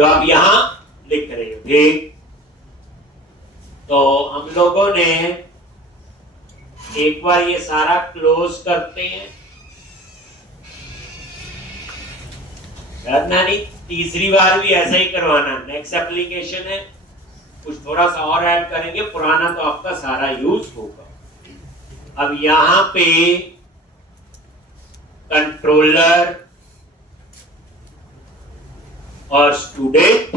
जो आप यहां लिख रहे हो। ठीक, तो हम लोगों ने एक बार ये सारा क्लोज करते हैं, करना नहीं, तीसरी बार भी ऐसा ही करवाना। नेक्स्ट एप्लीकेशन है, कुछ थोड़ा सा और ऐड करेंगे, पुराना तो आपका सारा यूज होगा। अब यहां पे कंट्रोलर और स्टूडेंट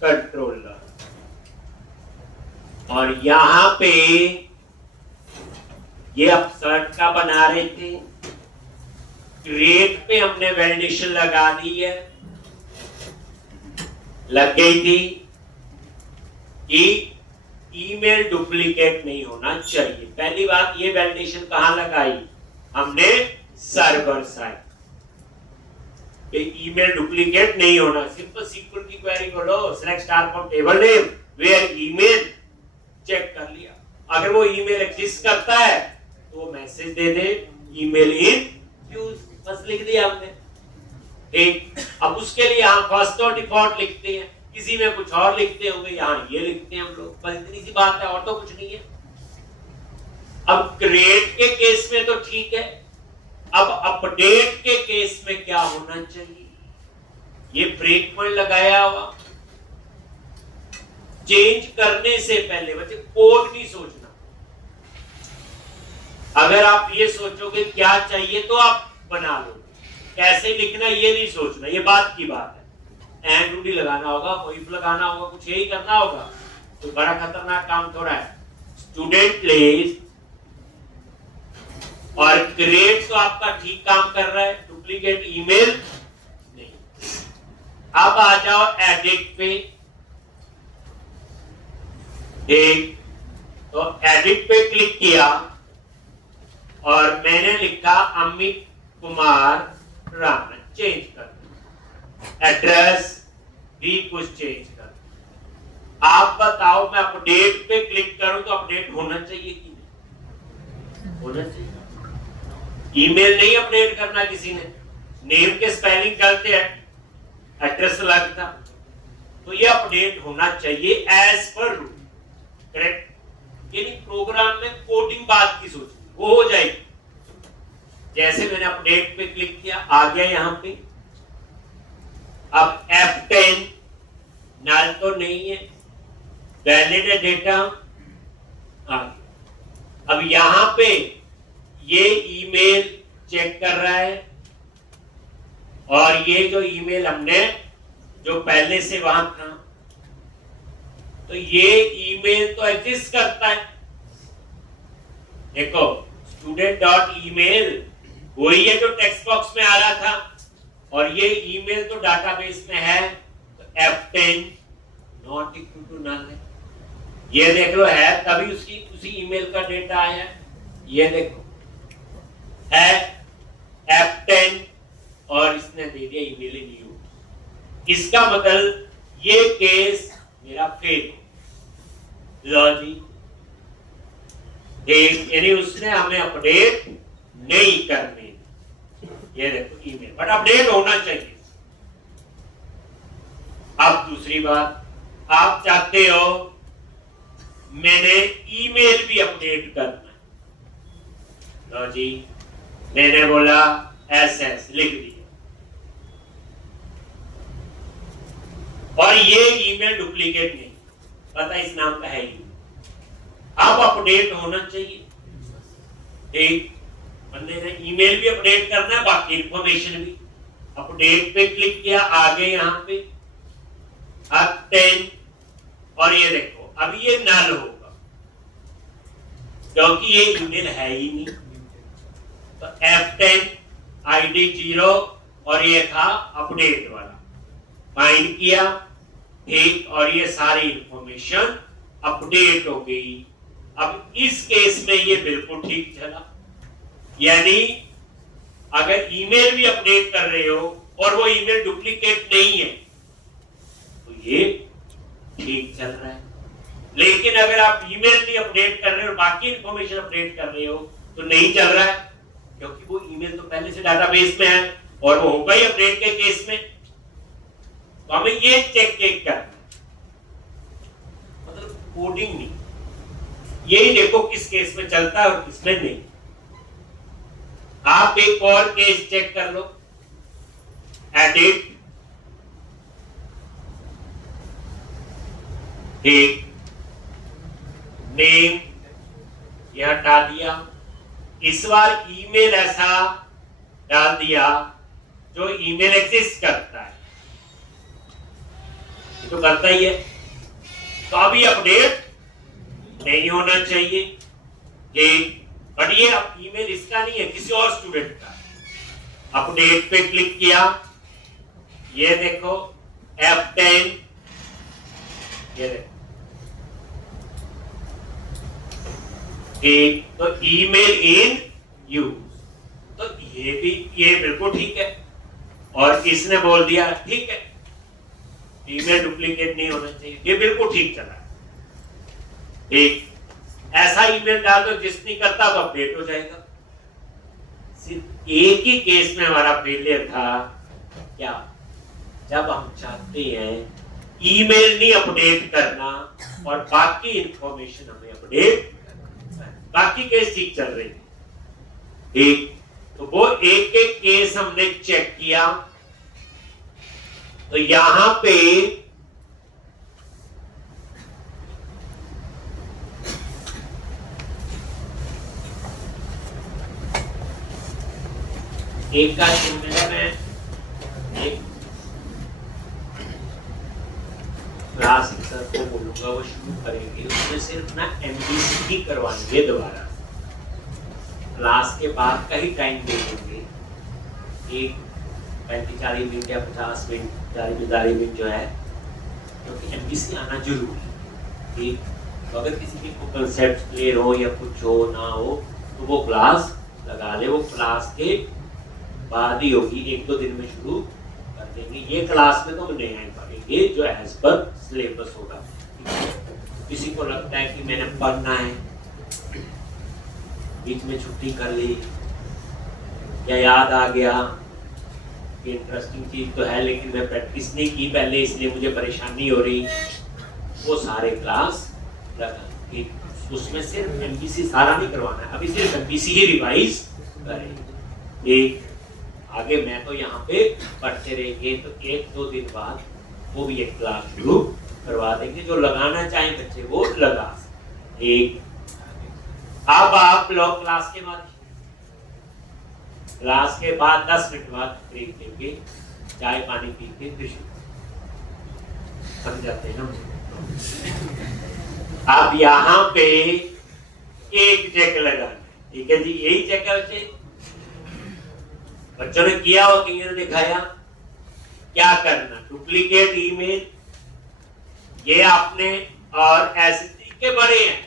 कंट्रोलर, और यहां पे ये अपसर्ट का बना रहे थे, क्रिएट पे हमने वैलिडेशन लगा दी है, लग गई थी कि ईमेल डुप्लीकेट नहीं होना चाहिए। पहली बात, ये वैलिडेशन कहां लगाई हमने? सर्वर साइड पे ईमेल डुप्लीकेट नहीं होना। सिंपल सीक्वल की क्वेरी बोलो, select star from table name where email, check कर लिया, अगर वो ईमेल एग्जिस्ट करता है तो मैसेज दे दे ईमेल इन यूज, बस लिख दिया हमने। ठीक, अब उसके लिए यहां फर्स्ट और डिफॉल्ट लिखते हैं, किसी में कुछ और लिखते होंगे, यहां ये लिखते हैं हम लोग, बस इतनी सी बात है, और तो कुछ नहीं है। अब क्रिएट के केस में तो ठीक है, अब अपडेट के केस में क्या होना चाहिए? ये ब्रेक पॉइंट लगाया हुआ, चेंज करने से पहले बच्चे कोड नहीं सोचना। अगर आप ये सोचोगे क्या चाहिए तो आप बना लो, कैसे लिखना ये नहीं सोचना, ये बात की बात है। एंड रूडी लगाना होगा, इफ लगाना होगा, कुछ यही करना होगा, तो बड़ा खतरनाक काम थोड़ा है। स्टूडेंट प्लेस और क्रिएट तो आपका ठीक काम कर रहा है, डुप्लीकेट ईमेल नहीं। अब आ जाओ एडिट पे। ठीक, तो एडिट पे क्लिक किया और मैंने लिखा अमित कुमार राणा, चेंज कर, एड्रेस भी कुछ चेंज कर। आप बताओ, मैं अपडेट पे क्लिक करूं तो अपडेट होना चाहिए कि नहीं? होना चाहिए। ईमेल नहीं अपडेट करना किसी ने, नेम के स्पेलिंग गलत है, एड्रेस अलग था, तो ये अपडेट होना चाहिए एज पर रूल, करेक्ट। यानी प्रोग्राम में कोडिंग बात की सोची, वो हो जाएगी। जैसे मैंने अपडेट पे क्लिक किया, आ गया यहां पे। अब F10 नल तो नहीं है, वैलिड है डेटा, आ गया। अब यहां पे ये ईमेल चेक कर रहा है, और ये जो ईमेल हमने जो पहले से वहां था, तो ये ईमेल तो एग्जिस्ट करता है। देखो, स्टूडेंट डॉट ईमेल वही है जो टेक्स्ट बॉक्स में आ रहा था, और ये ईमेल तो डाटाबेस में है, तो F10 not equal to null है। ये देख लो है, तभी उसी ईमेल का डेटा आया। ये देखो है F10 और इसने दे दिया ईमेल इन यूज। इसका मतलब ये केस मेरा फेल हो। लो जी, यानी उसने हमें अपडेट नहीं करने। ये देखो ईमेल, बट अपडेट होना चाहिए। अब दूसरी बात, आप चाहते हो मैंने ईमेल भी अपडेट करना, लो जी, मैंने बोला SS लिख दिया, और ये ईमेल डुप्लीकेट नहीं, पता इस नाम का है ही। अब अपडेट होना चाहिए। एक बंदे ने ईमेल भी अपडेट करना है, बाकी इंफॉर्मेशन भी। अपडेट पे क्लिक किया, आगे यहां पे अब 10, और ये देखो अब ये नल होगा क्योंकि ये ईमेल है ही नहीं। तो F10 ID 0 और ये था अपडेट वाला, फाइंड किया, ठीक, और ये सारी इंफॉर्मेशन अपडेट हो गई। अब इस केस में ये बिल्कुल ठीक चला, यानी अगर ईमेल भी अपडेट कर रहे हो और वो ईमेल डुप्लीकेट नहीं है तो ये ठीक चल रहा है। लेकिन अगर आप ईमेल भी अपडेट कर रहे हो और बाकी इंफॉर्मेशन अपडेट कर रहे हो तो नहीं चल रहा है, क्योंकि वो ईमेल तो पहले से डाटाबेस में है और वो होगा ही अपडेट के केस में। तो हमें ये चेक करना है, मतलब कोडिंग नहीं, यही देखो किस केस में चलता है और किसमें नहीं। आप एक और केस चेक कर लो, एडिट, एक नेम, यह हटा दिया, इस बार ईमेल ऐसा डाल दिया जो ईमेल एग्जिस्ट करता है, ये तो करता ही है, तो अभी अपडेट नहीं होना चाहिए कि, और ये अब ईमेल इसका नहीं है, किसी और स्टूडेंट का। अपडेट पे क्लिक किया, ये देखो F10, ये देखो तो ईमेल इन यूज, तो ये बिल्कुल ठीक है, और इसने बोल दिया ठीक है, ईमेल डुप्लीकेट नहीं होना चाहिए, ये बिल्कुल ठीक चला। एक ऐसा ईमेल डाल दो जिसने करता तो अपडेट हो जाएगा। सिर्फ एक ही केस में हमारा फेलियर था, क्या, जब हम चाहते हैं ईमेल नहीं अपडेट करना और बाकी इंफॉर्मेशन हमें अपडेट, बाकी केस ठीक चल रही है। एक तो वो एक एक केस हमने चेक किया, तो यहां पे एक का सिमिलर है, एक क्लास सर को बोलूंगा वो शुरू करेंगे, उसमें सिर्फ ना एमबीसी ही करवाएंगे दोबारा, क्लास के बाद का ही टाइम दे देंगे, एक 35-40 मिनट या 50 मिनट 40-45 मिनट जो है, क्योंकि एमबीसी आना जरूरी है। ठीक, तो अगर किसी के कंसेप्ट क्लियर हो या कुछ हो ना हो तो वो क्लास लगा ले, वो क्लास के बाद ही होगी, 1-2 दिन में शुरू कर देंगे। ये क्लास में तो हम नहीं पढ़ेंगे जो एज पर सिलेबस होगा। किसी को लगता है कि मैंने पढ़ना है, बीच में छुट्टी कर ली या याद आ गया कि इंटरेस्टिंग चीज तो है लेकिन मैं प्रैक्टिस नहीं की पहले इसलिए मुझे परेशानी हो रही, वो सारे क्लास लगा, उसमें सिर्फ एमबीसी सारा नहीं करवाना है, अभी सिर्फ एमबीसी ही रिवाइज करें। एक आगे मैं तो यहाँ पे पढ़ते रहेंगे, तो 1-2 दिन बाद वो भी एक क्लास शुरू करवा देंगे, जो लगाना चाहें बच्चे वो लगा। एक अब आप लोग क्लास के बाद 10 मिनट बाद ब्रेक लेंगे, चाय पानी पी के फिर समझ जाते हैं ना। अब यहाँ पे एक चेक लगाना, ठीक है जी, यही चेक है बच्चे, बच्चों ने किया हो कि ने दिखाया क्या करना, डुप्लीकेट ईमेल, ये आपने, और ऐसे तरीके बड़े हैं,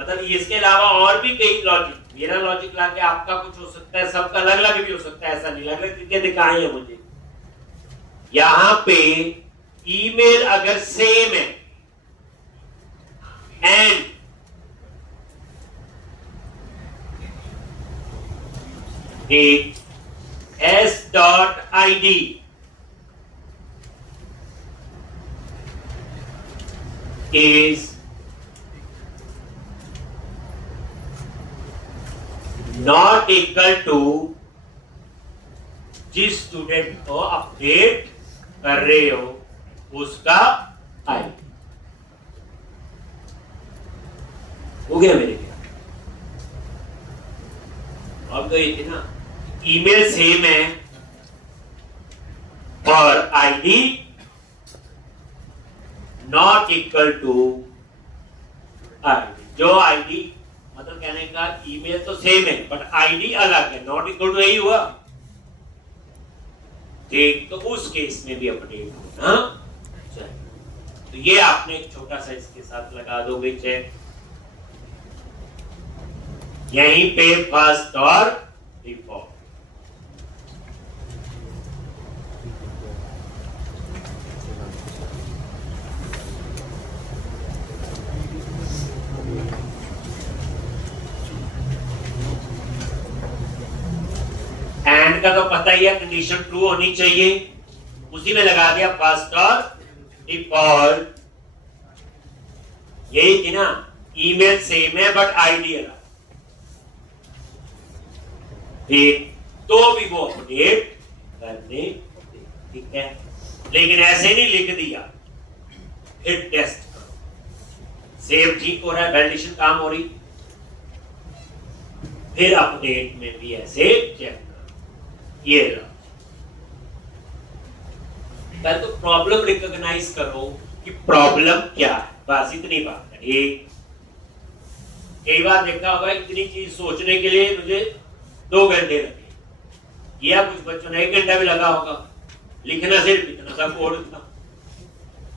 मतलब इसके अलावा और भी कई लॉजिक, मेरा लॉजिक लाके आपका कुछ हो सकता है, सबका अलग अलग भी हो सकता है, ऐसा नहीं, अलग अलग तरीके दिखाए हैं मुझे। यहां पे ईमेल अगर सेम है and s.id is not equal to जिस स्टूडेंट को अपडेट कर रहे हो उसका आईडी हो गया मेरे लिए। अब तो ये थी ना, ईमेल सेम है और ID not equal to ID, जो आईडी मतलब कहने का ईमेल तो सेम है बट आईडी अलग है, नॉट इक्वल टू यही हुआ, ठीक, तो उस केस में भी अपडेट होना चाहिए। तो ये आपने एक छोटा सा इसके साथ लगा दोगे चेक, यहीं पे फर्स्ट और डिफॉल्ट। एंड का तो पता ही है, कंडीशन ट्रू होनी चाहिए, उसी में लगा दिया फर्स्ट और डिफॉल्ट। यही थी ना, ईमेल सेम है बट आईडी अलग, ठीक, तो भी वो अपडेट करने, ठीक है। लेकिन ऐसे नहीं लिख दिया फिर टेस्ट करो, सेव ठीक हो रहा है, वैलिडेशन काम हो रही, फिर अपडेट में भी ऐसे चेक करो। ये लो, पहले तो प्रॉब्लम रिकॉग्नाइज करो कि प्रॉब्लम क्या है, बस इतनी बात है। एक कई बार देखा होगा इतनी चीज सोचने के लिए मुझे 2 घंटे लगे, या कुछ बच्चों ने 1 घंटा भी लगा होगा, लिखना सिर्फ इतना सा कोड था।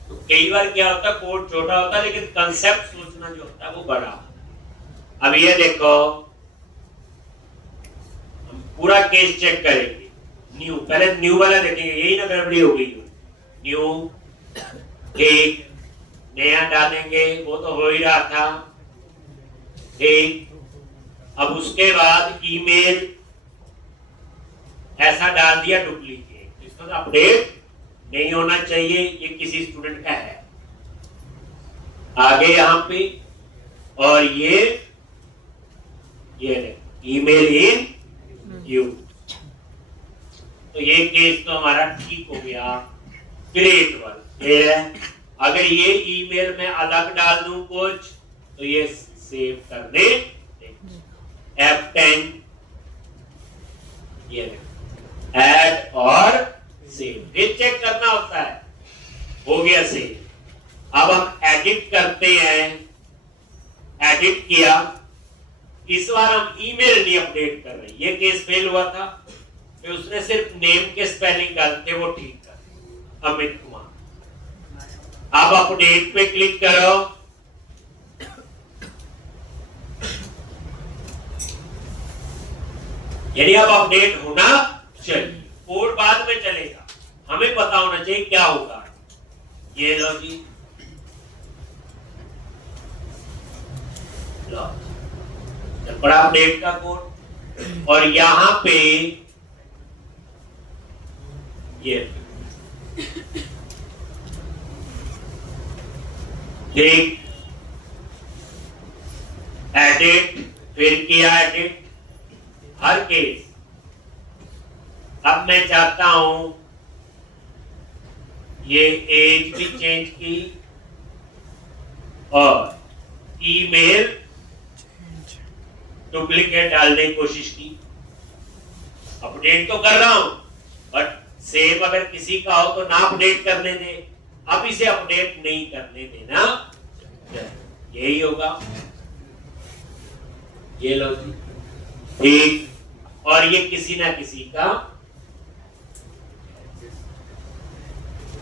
तो कई बार क्या होता है, कोड छोटा होता है लेकिन कंसेप्ट सोचना जो होता है वो बड़ा। अब ये देखो, हम पूरा केस चेक करेंगे। न्यू, पहले न्यू वाला देखेंगे, यही ना गड़बड़ी हो गई, न्यू, ठीक, नया डालेंगे, वो तो हो ही रहा था, ठीक। अब उसके बाद ईमेल ऐसा डाल दिया डुप्लीकेट, इसका तो अपडेट नहीं होना चाहिए, ये किसी स्टूडेंट का है। आगे यहां पे, और ये ईमेल इन यू, तो ये केस तो हमारा ठीक हो गया। ग्रेट वाला ये है, अगर ये ईमेल में अलग डाल दूं कुछ तो ये सेव करने F10, ये ऐड और सेव, फिर चेक करना होता है, हो गया सेव। अब हम एडिट करते हैं, एडिट किया, इस बार हम ईमेल नहीं अपडेट कर रहे, ये केस फेल हुआ था, फिर उसने सिर्फ नेम के स्पेलिंग डालते वो ठीक कर, अमित कुमार। अब अपडेट पे क्लिक करो, यानी अब अपडेट होना चाहिए, कोड बाद में चलेगा, हमें पता होना चाहिए क्या होगा। ये लो जी, लो बड़ा अपडेट का कोड, और यहां पे ये देख, एडिट, फिर किया एडिट, हर केस। अब मैं चाहता हूं ये एज भी चेंज की और ईमेल डुप्लीकेट डालने की कोशिश की, अपडेट तो कर रहा हूं बट सेम अगर किसी का हो तो ना अपडेट करने दे, अब इसे अपडेट नहीं करने देना, यही होगा। ये लो जी, ठीक, और ये किसी ना किसी का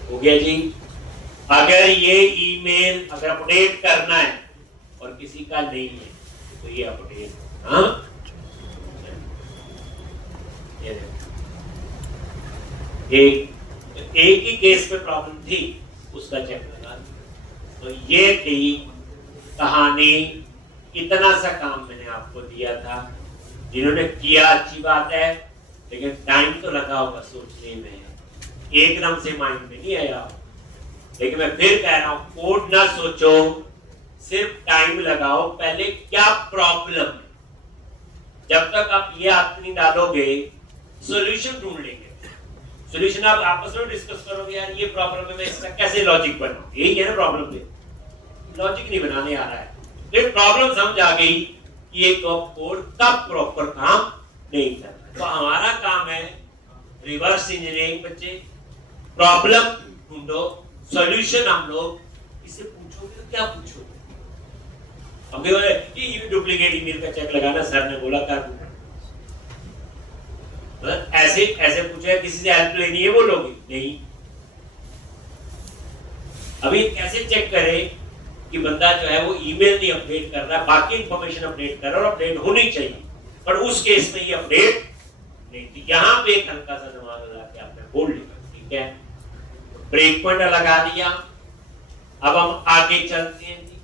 हो गया जी। अगर ये ईमेल अगर अपडेट करना है और किसी का नहीं है तो ये अपडेट, हाँ, एक ही केस पे प्रॉब्लम थी, उसका चेक लगा। तो ये थी कहानी, इतना सा काम मैंने आपको दिया था, जिन्होंने किया अच्छी बात है, लेकिन टाइम तो लगा होगा सोचने में, एकदम से माइंड में नहीं आया। लेकिन मैं फिर कह रहा हूं, कोड ना सोचो, सिर्फ टाइम लगाओ, पहले क्या प्रॉब्लम है, जब तक आप ये हाथ नहीं डालोगे सॉल्यूशन ढूंढ लेंगे। सॉल्यूशन आप आपस में डिस्कस करोगे, यार ये प्रॉब्लम है, मैं इसका कैसे लॉजिक बनाऊं, यही है ना प्रॉब्लम में, लॉजिक नहीं बनाने आ रहा है। फिर प्रॉब्लम समझ आ गई कि ये कोड कब प्रॉपर काम नहीं कर रहा, तो हमारा काम है रिवर्स इंजीनियरिंग। बच्चे प्रॉब्लम ढूंढो, सॉल्यूशन हम लोग इससे पूछोगे तो क्या पूछोगे, हम बोले कि डुप्लीकेट ईमेल का चेक लगाना, सर ने बोला कर दूंगा, मतलब ऐसे ऐसे पूछा, किसी से हेल्प लेनी है बोलोगे नहीं। अभी कैसे चेक करें कि बंदा जो है वो ईमेल नहीं अपडेट कर रहा है, बाकी इंफॉर्मेशन अपडेट कर रहा है और अपडेट होनी चाहिए, पर उस केस में ये अपडेट नहीं थी। यहां पे एक हल्का सा दिमाग लगा के आपने बोल लिया, ठीक है, ब्रेक पॉइंट लगा दिया। अब हम आगे चलते हैं जी,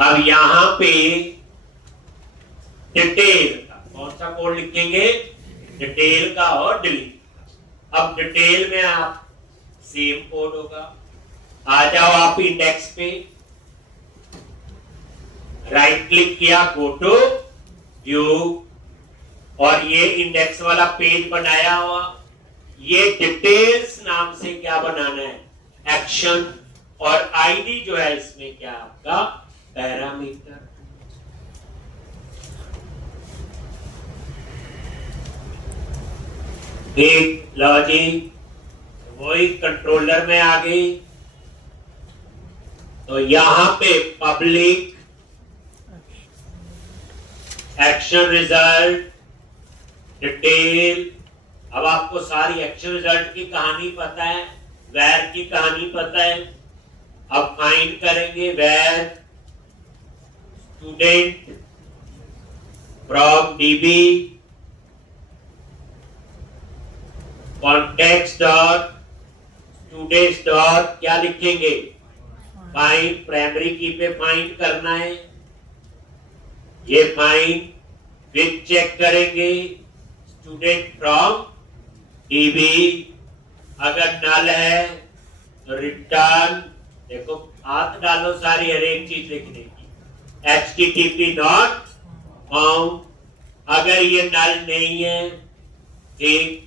अब यहां पे डिटेल का कौन सा कोड लिखेंगे? डिटेल का और डिलीट। अब डिटेल में आप सेम कोड होगा। आ जाओ आप इंडेक्स पे, राइट क्लिक किया, गो टू व्यू, और ये इंडेक्स वाला पेज बनाया हुआ। ये डिटेल्स नाम से क्या बनाना है? एक्शन, और आईडी जो है इसमें क्या आपका? पैरामीटर। एक लॉजिक वही कंट्रोलर में आ गई, तो यहां पे पब्लिक एक्शन रिजल्ट डिटेल। अब आपको सारी एक्शन रिजल्ट की कहानी पता है, वेर की कहानी पता है। अब फाइंड करेंगे where student from DB context dot students dot क्या लिखेंगे? फाइंड, प्राइमरी की पे फाइंड करना है। ये फाइंड फिर चेक करेंगे स्टूडेंट फ्रॉम डीबी, अगर नल है तो रिटर्न, देखो हाथ डालो सारी हर एक चीज लिखने की, http डॉट फाउंड। अगर ये नल नहीं है ठीक,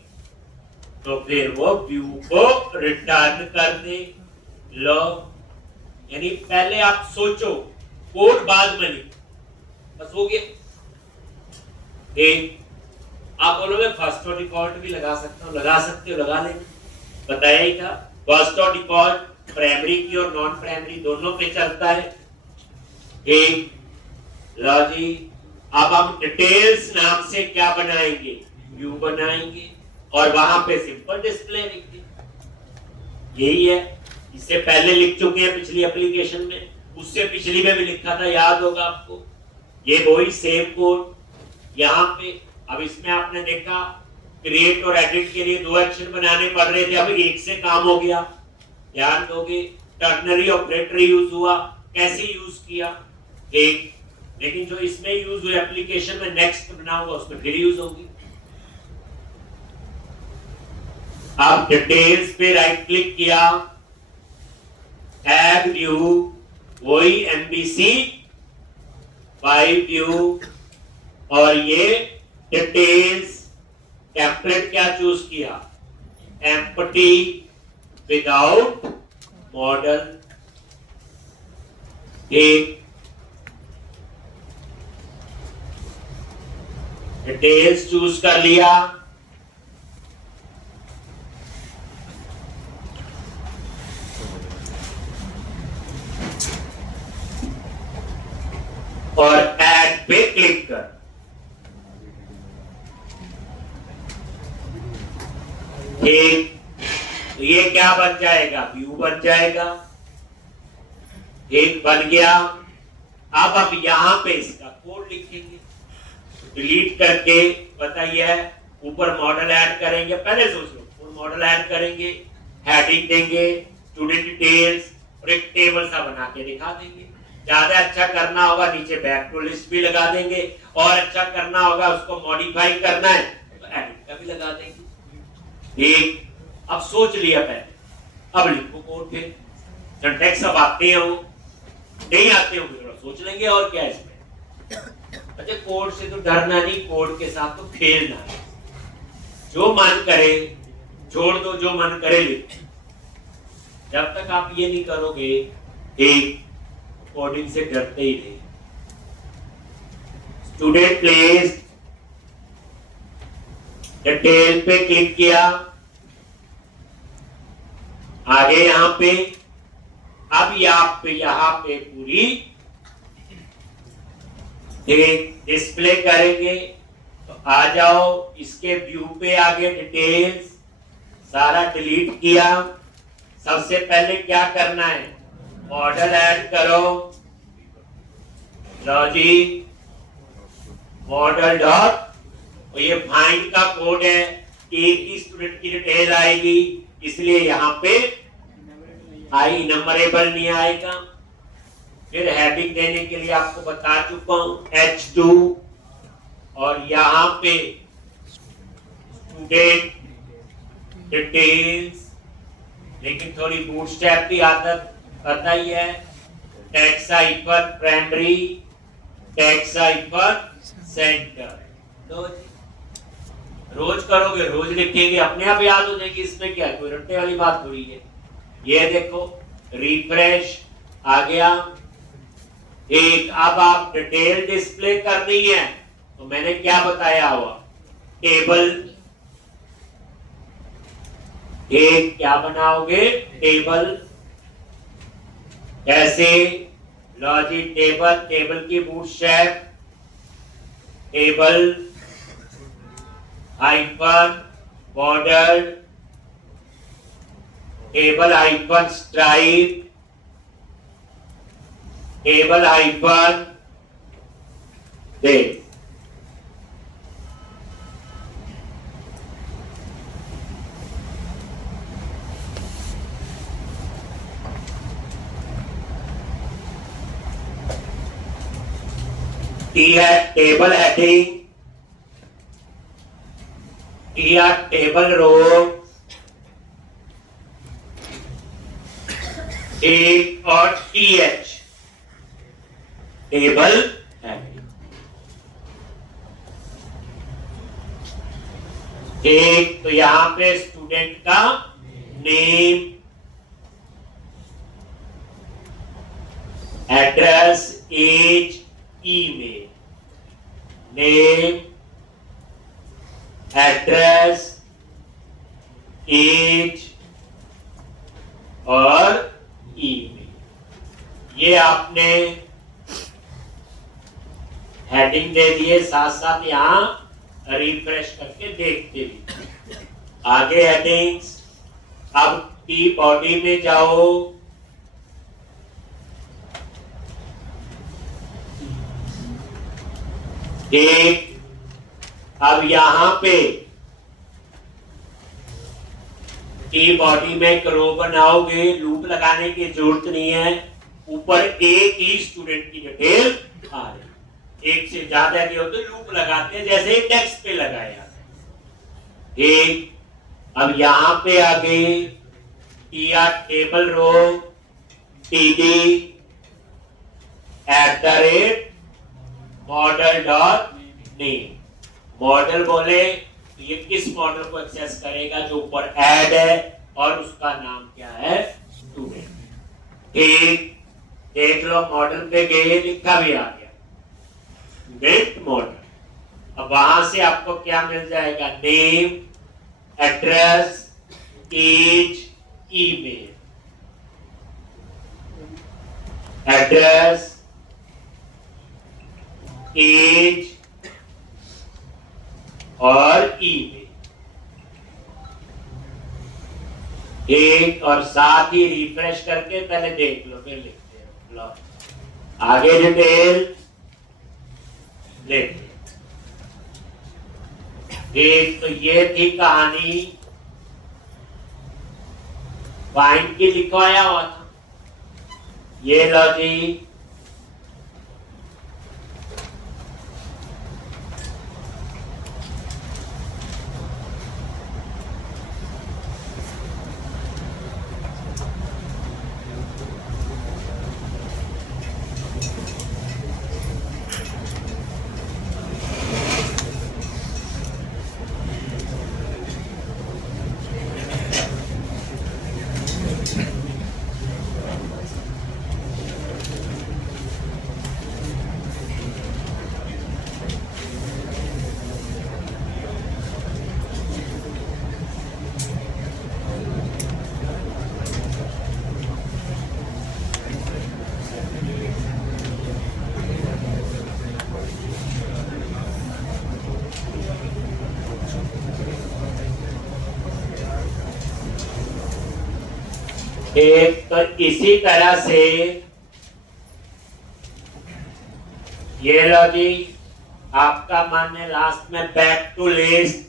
तो फिर वो व्यू को रिटर्न कर दे। लो, यानी पहले आप सोचो, कोड बाद में लिखो, बस हो गया। एक आप बोलोगे फर्स्ट और डिफॉल्ट भी लगा सकता हूं, लगा सकते हो, लगा लेना, बताया ही था। फर्स्ट और डिफॉल्ट प्राइमरी की और नॉन प्राइमरी दोनों पे चलता है। एक लॉजिक, अब हम डिटेल्स नाम से क्या बनाएंगे? व्यू बनाएंगे, और वहां पे सिंपल डिस्प्ले लिख देंगे। यही है, इससे पहले लिख चुके हैं पिछली एप्लीकेशन में, उससे पिछली में भी लिखा था, याद होगा आपको। ये वही सेम कोड यहाँ पे। अब इसमें आपने देखा क्रिएट और एडिट के लिए 2 एक्शन बनाने पड़ रहे थे, अब एक से काम हो गया। ध्यान दोगे, टर्नरी ऑपरेटर यूज हुआ, कैसे यूज किया एक, लेकिन जो इसमें यूज हुआ एप्लीकेशन में नेक्स्ट बनाऊंगा उसमें फिर यूज होगी। आप डिटेल्स पे राइट क्लिक किया, ऐड व्यू, वही एमबीसी 5 व्यू, और ये डिटेल्स टेम्पलेट क्या चूज किया? Empty without model. एक डिटेल्स चूज कर लिया, और ऐड पे क्लिक कर। ठीक, तो ये क्या बन जाएगा? व्यू बन जाएगा। एक बन गया। अब यहां पे इसका कोड लिखेंगे, डिलीट करके बताइए, ऊपर मॉडल ऐड करेंगे। पहले सोच लो, मॉडल ऐड करेंगे, हेडिंग देंगे स्टूडेंट डिटेल्स, और एक टेबल सा बना के दिखा देंगे। ज्यादा अच्छा करना होगा नीचे बैक टू लिस्ट भी लगा देंगे, और अच्छा करना होगा उसको मॉडिफाई करना है तो एडिट का भी लगा देंगे। एक, अब सोच लिया पहले, अब लिखो कोड पे। सिंटैक्स अब आते हो नहीं आते होंगे थोड़ा सोच लेंगे, और क्या इसमें। अच्छा, कोड से तो डरना नहीं, कोड के साथ तो खेलना है। जो मन करे छोड़ दो, जो मन करे लिखो। जब तक आप ये नहीं करोगे, एक कोडिंग से डरते ही नहीं। स्टूडेंट प्लेस डिटेल पे क्लिक किया, आगे यहां पे, अब यहां पे पूरी डिस्प्ले करेंगे। तो आ जाओ इसके व्यू पे, आगे डिटेल्स सारा डिलीट किया। सबसे पहले क्या करना है? मॉडल ऐड करो, लॉजिक मॉडल डॉट, और ये फाइंड का कोड है, एक ही स्टूडेंट की डिटेल आएगी, इसलिए यहाँ पे आई नंबरेबल नहीं आएगा। फिर हेडिंग देने के लिए आपको बता चुका हूं, H2, और यहाँ पे स्टूडेंट डिटेल्स, लेकिन थोड़ी बूटस्ट्रैप की आदत पता ही है। Tax hyphen primary, tax hyphen centre. लो जी, रोज करोगे, रोज लिखेंगे, अपने आप याद हो जाएगी। इसमें क्या है, कोई रटने वाली बात थोड़ी है। ये देखो रिफ्रेश आ गया। एक अब आप डिटेल डिस्प्ले करनी है तो मैंने क्या बताया हुआ, टेबल। एक क्या बनाओगे, टेबल। कैसे, लॉजिक टेबल, टेबल की bootstrap, table hyphen border, table hyphen stripe, table hyphen date. T है टेबल हेडिंग, टी है टेबल रो, ए और टी एच टेबल हेडिंग। एक तो यहां पे स्टूडेंट का name, address, age, email. Name, address, age और ईमेल। ये आपने हेडिंग दे दिए, साथ साथ यहां रिफ्रेश करके देखते भी। आगे हेडिंग्स। अब की बॉडी में जाओ, एक अब यहां पे की बॉडी में एक रो बनाओगे, लूप लगाने की जरूरत नहीं है। ऊपर एक ही स्टूडेंट की डिटेल आ रही, एक से ज्यादा के होते लूप लगाते हैं, जैसे टेक्स्ट पे लगाया। एक अब यहां पे आगे TR table row, TD @ model dot name. Model बोले तो ये किस मॉडल को एक्सेस करेगा, जो ऊपर ऐड है और उसका नाम क्या है, स्टूडेंट। ठीक, देख लो मॉडल पे गए, लिखा भी आ गया स्टूडेंट मॉडल। अब वहां से आपको क्या मिल जाएगा, name, address, age, email. Address, age और ईमेल। एक और साथ ही रिफ्रेश करके पहले देख लो, फिर लिखते हैं। आगे डिटेल लिख। एक तो ये थी कहानी, फाइंड की लिखवाया हुआ था। ये लो जी, एक तो इसी तरह से ये लो जी, आपका मन है लास्ट में बैक टू लिस्ट,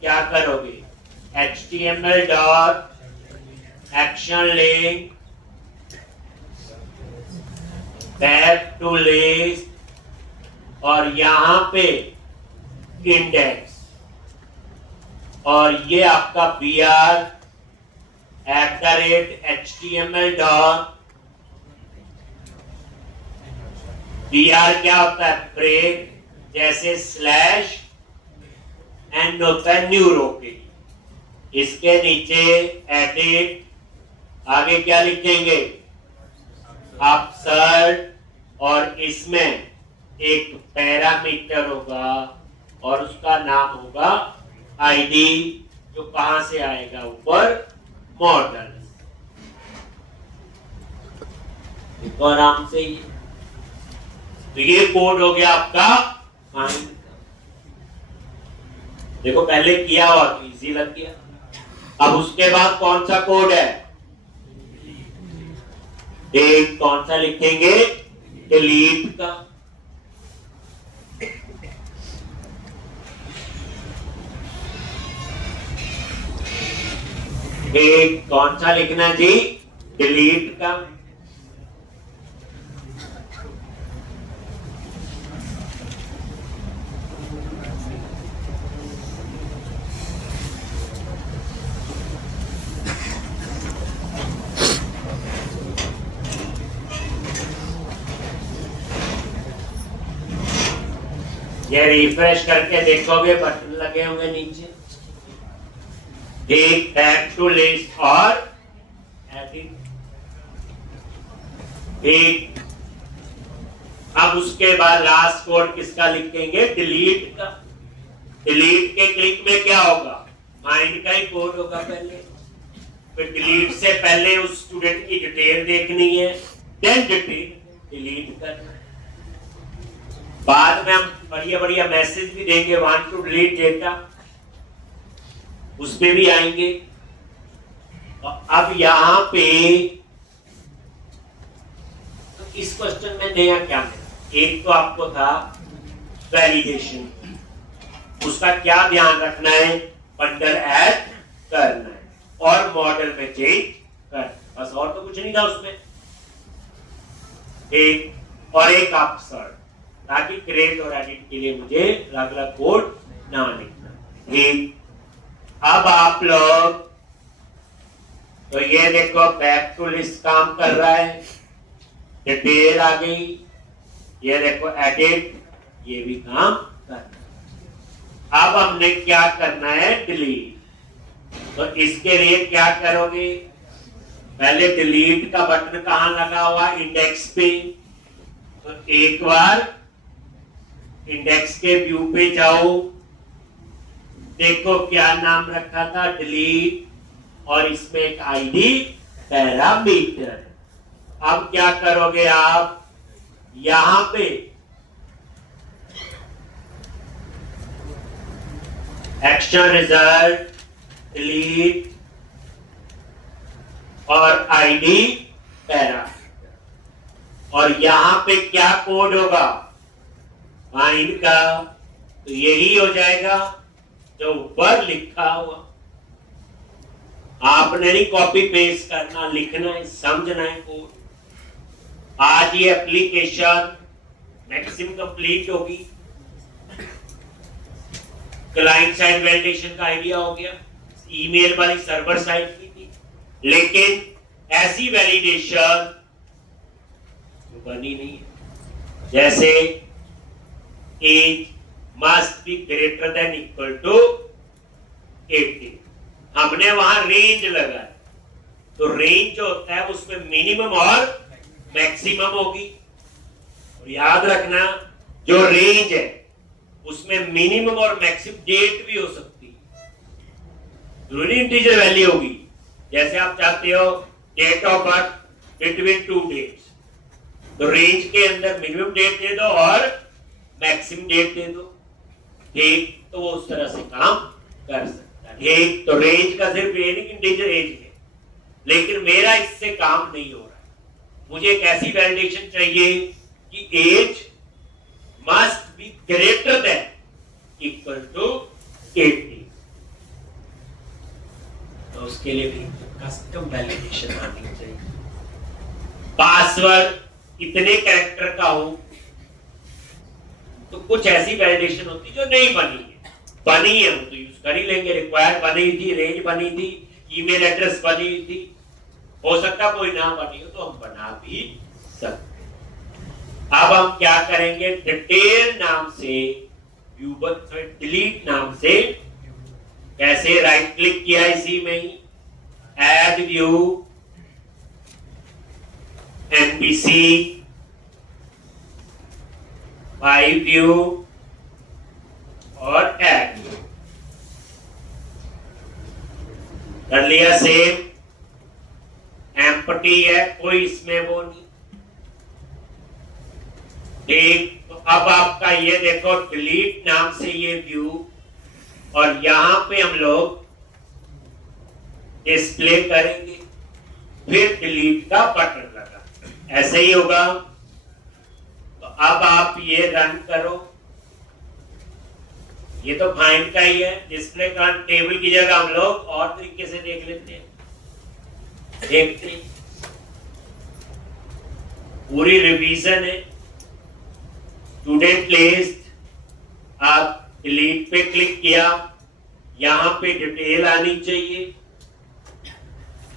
क्या करोगे, HTML dot action link back to list, और यहां पे इंडेक्स, और ये आपका br@html डॉट, br क्या होता है, ब्रेक, जैसे स्लैश एंड होता है न्यू रो के लिए, इसके नीचे एडिट, आगे क्या लिखेंगे, अपसर्ट, और इसमें एक पैरामीटर होगा और उसका नाम होगा आईडी, जो कहां से आएगा, ऊपर मॉडल। देखो आराम से, तो ये कोड हो गया आपका फाइंड। देखो पहले किया हुआ तो इजी लग गया, अब उसके बाद कौन सा कोड है, एक कौन सा लिखेंगे, डिलीट का। एक कौन सा लिखना जी, डिलीट का। ये रिफ्रेश करके देखोगे बटन लगे होंगे नीचे, एक बैक टू लिस्ट और एडिट, एक। अब उसके बाद लास्ट कोड किसका लिखेंगे, डिलीट का। डिलीट के क्लिक में क्या होगा, फाइंड का ही कोड होगा पहले, फिर डिलीट से पहले उस स्टूडेंट की डिटेल देखनी है, देन डिटेल डिलीट करना। बाद में हम बढ़िया बढ़िया मैसेज भी देंगे, वांट टू डिलीट डेटा, उस पे भी आएंगे। अब यहां पे तो इस क्वेश्चन में नया क्या मिला, एक तो आपको था वैलिडेशन, उसका क्या ध्यान रखना है, बंडल ऐड करना है और मॉडल में चेंज करना, बस और तो कुछ नहीं था उसमें। एक और एक अपसर्ट, ताकि क्रिएट और एडिट के लिए मुझे अलग अलग कोड ना लिखना। ठीक, अब आप लोग तो ये देखो बैक टू लिस्ट काम कर रहा है, डिटेल आ गई, ये देखो एडिट, ये भी काम कर रहा है। अब हमने क्या करना है, डिलीट। तो इसके लिए क्या करोगे, पहले डिलीट का बटन कहां लगा हुआ, इंडेक्स पे, तो एक बार इंडेक्स के व्यू पे जाओ, देखो क्या नाम रखा था, डिलीट, और इसमें एक आईडी पैरामीटर। अब क्या करोगे आप, यहां पे एक्शन रिजल्ट, डिलीट और आईडी पैरामीटर, और यहां पे क्या कोड होगा, फाइंड का, तो यही हो जाएगा जो ऊपर लिखा हुआ। आपने नहीं कॉपी पेस्ट करना, लिखना है, समझना है कोड। आज ये एप्लीकेशन मैक्सिमम कंप्लीट होगी, क्लाइंट साइड वैलिडेशन का आइडिया हो गया, ईमेल वाली सर्वर साइड की थी, लेकिन ऐसी वैलिडेशन बनी नहीं है, जैसे age must be greater than equal to 80, हमने वहां रेंज लगा, तो रेंज जो होता है उसमें मिनिमम और मैक्सिमम होगी, और याद रखना जो रेंज है उसमें मिनिमम और मैक्सिमम डेट भी हो सकती है, जरूरी इंटीजर वैल्यू होगी। जैसे आप चाहते हो date of birth between 2 dates, तो रेंज के अंदर मिनिमम डेट दे दो और मैक्सिमम डेट दे दो, ठीक, तो वो उस तरह से काम कर सकता है। ठीक, तो रेंज का सिर्फ ये नहीं कि इंटीजर एज है, लेकिन मेरा इससे काम नहीं हो रहा है, मुझे एक ऐसी वैलिडेशन चाहिए कि age must be greater than equal to 80, तो उसके लिए भी कस्टम वैलिडेशन आनी चाहिए। पासवर्ड इतने कैरेक्टर का हो, तो कुछ ऐसी वैलिडेशन होती जो नहीं बनी है, बनी है वो तो यूज कर ही लेंगे, रिक्वायर्ड बनी थी, रेंज बनी थी, ईमेल एड्रेस बनी थी, हो सकता कोई ना बनी हो तो हम बना भी सकते। अब हम क्या करेंगे, डिटेल नाम से डिलीट नाम से, कैसे, राइट क्लिक किया इसी में ही, add view MPC file view और ऐड कर लिया सेव। एम्प्टी है, कोई इसमें वो नहीं। ठीक, तो अब आपका ये देखो डिलीट नाम से ये व्यू, और यहां पे हम लोग डिस्प्ले करेंगे, फिर डिलीट का बटन लगा, ऐसे ही होगा। तो अब आप ये रन करो, ये तो फाइंड का ही है, डिस्प्ले का टेबल की जगह हम लोग और तरीके से देख लेते हैं, देखते हैं। पूरी रिवीजन है। स्टूडेंट लिस्ट, आप डिलीट पे क्लिक किया, यहां पे डिटेल आनी चाहिए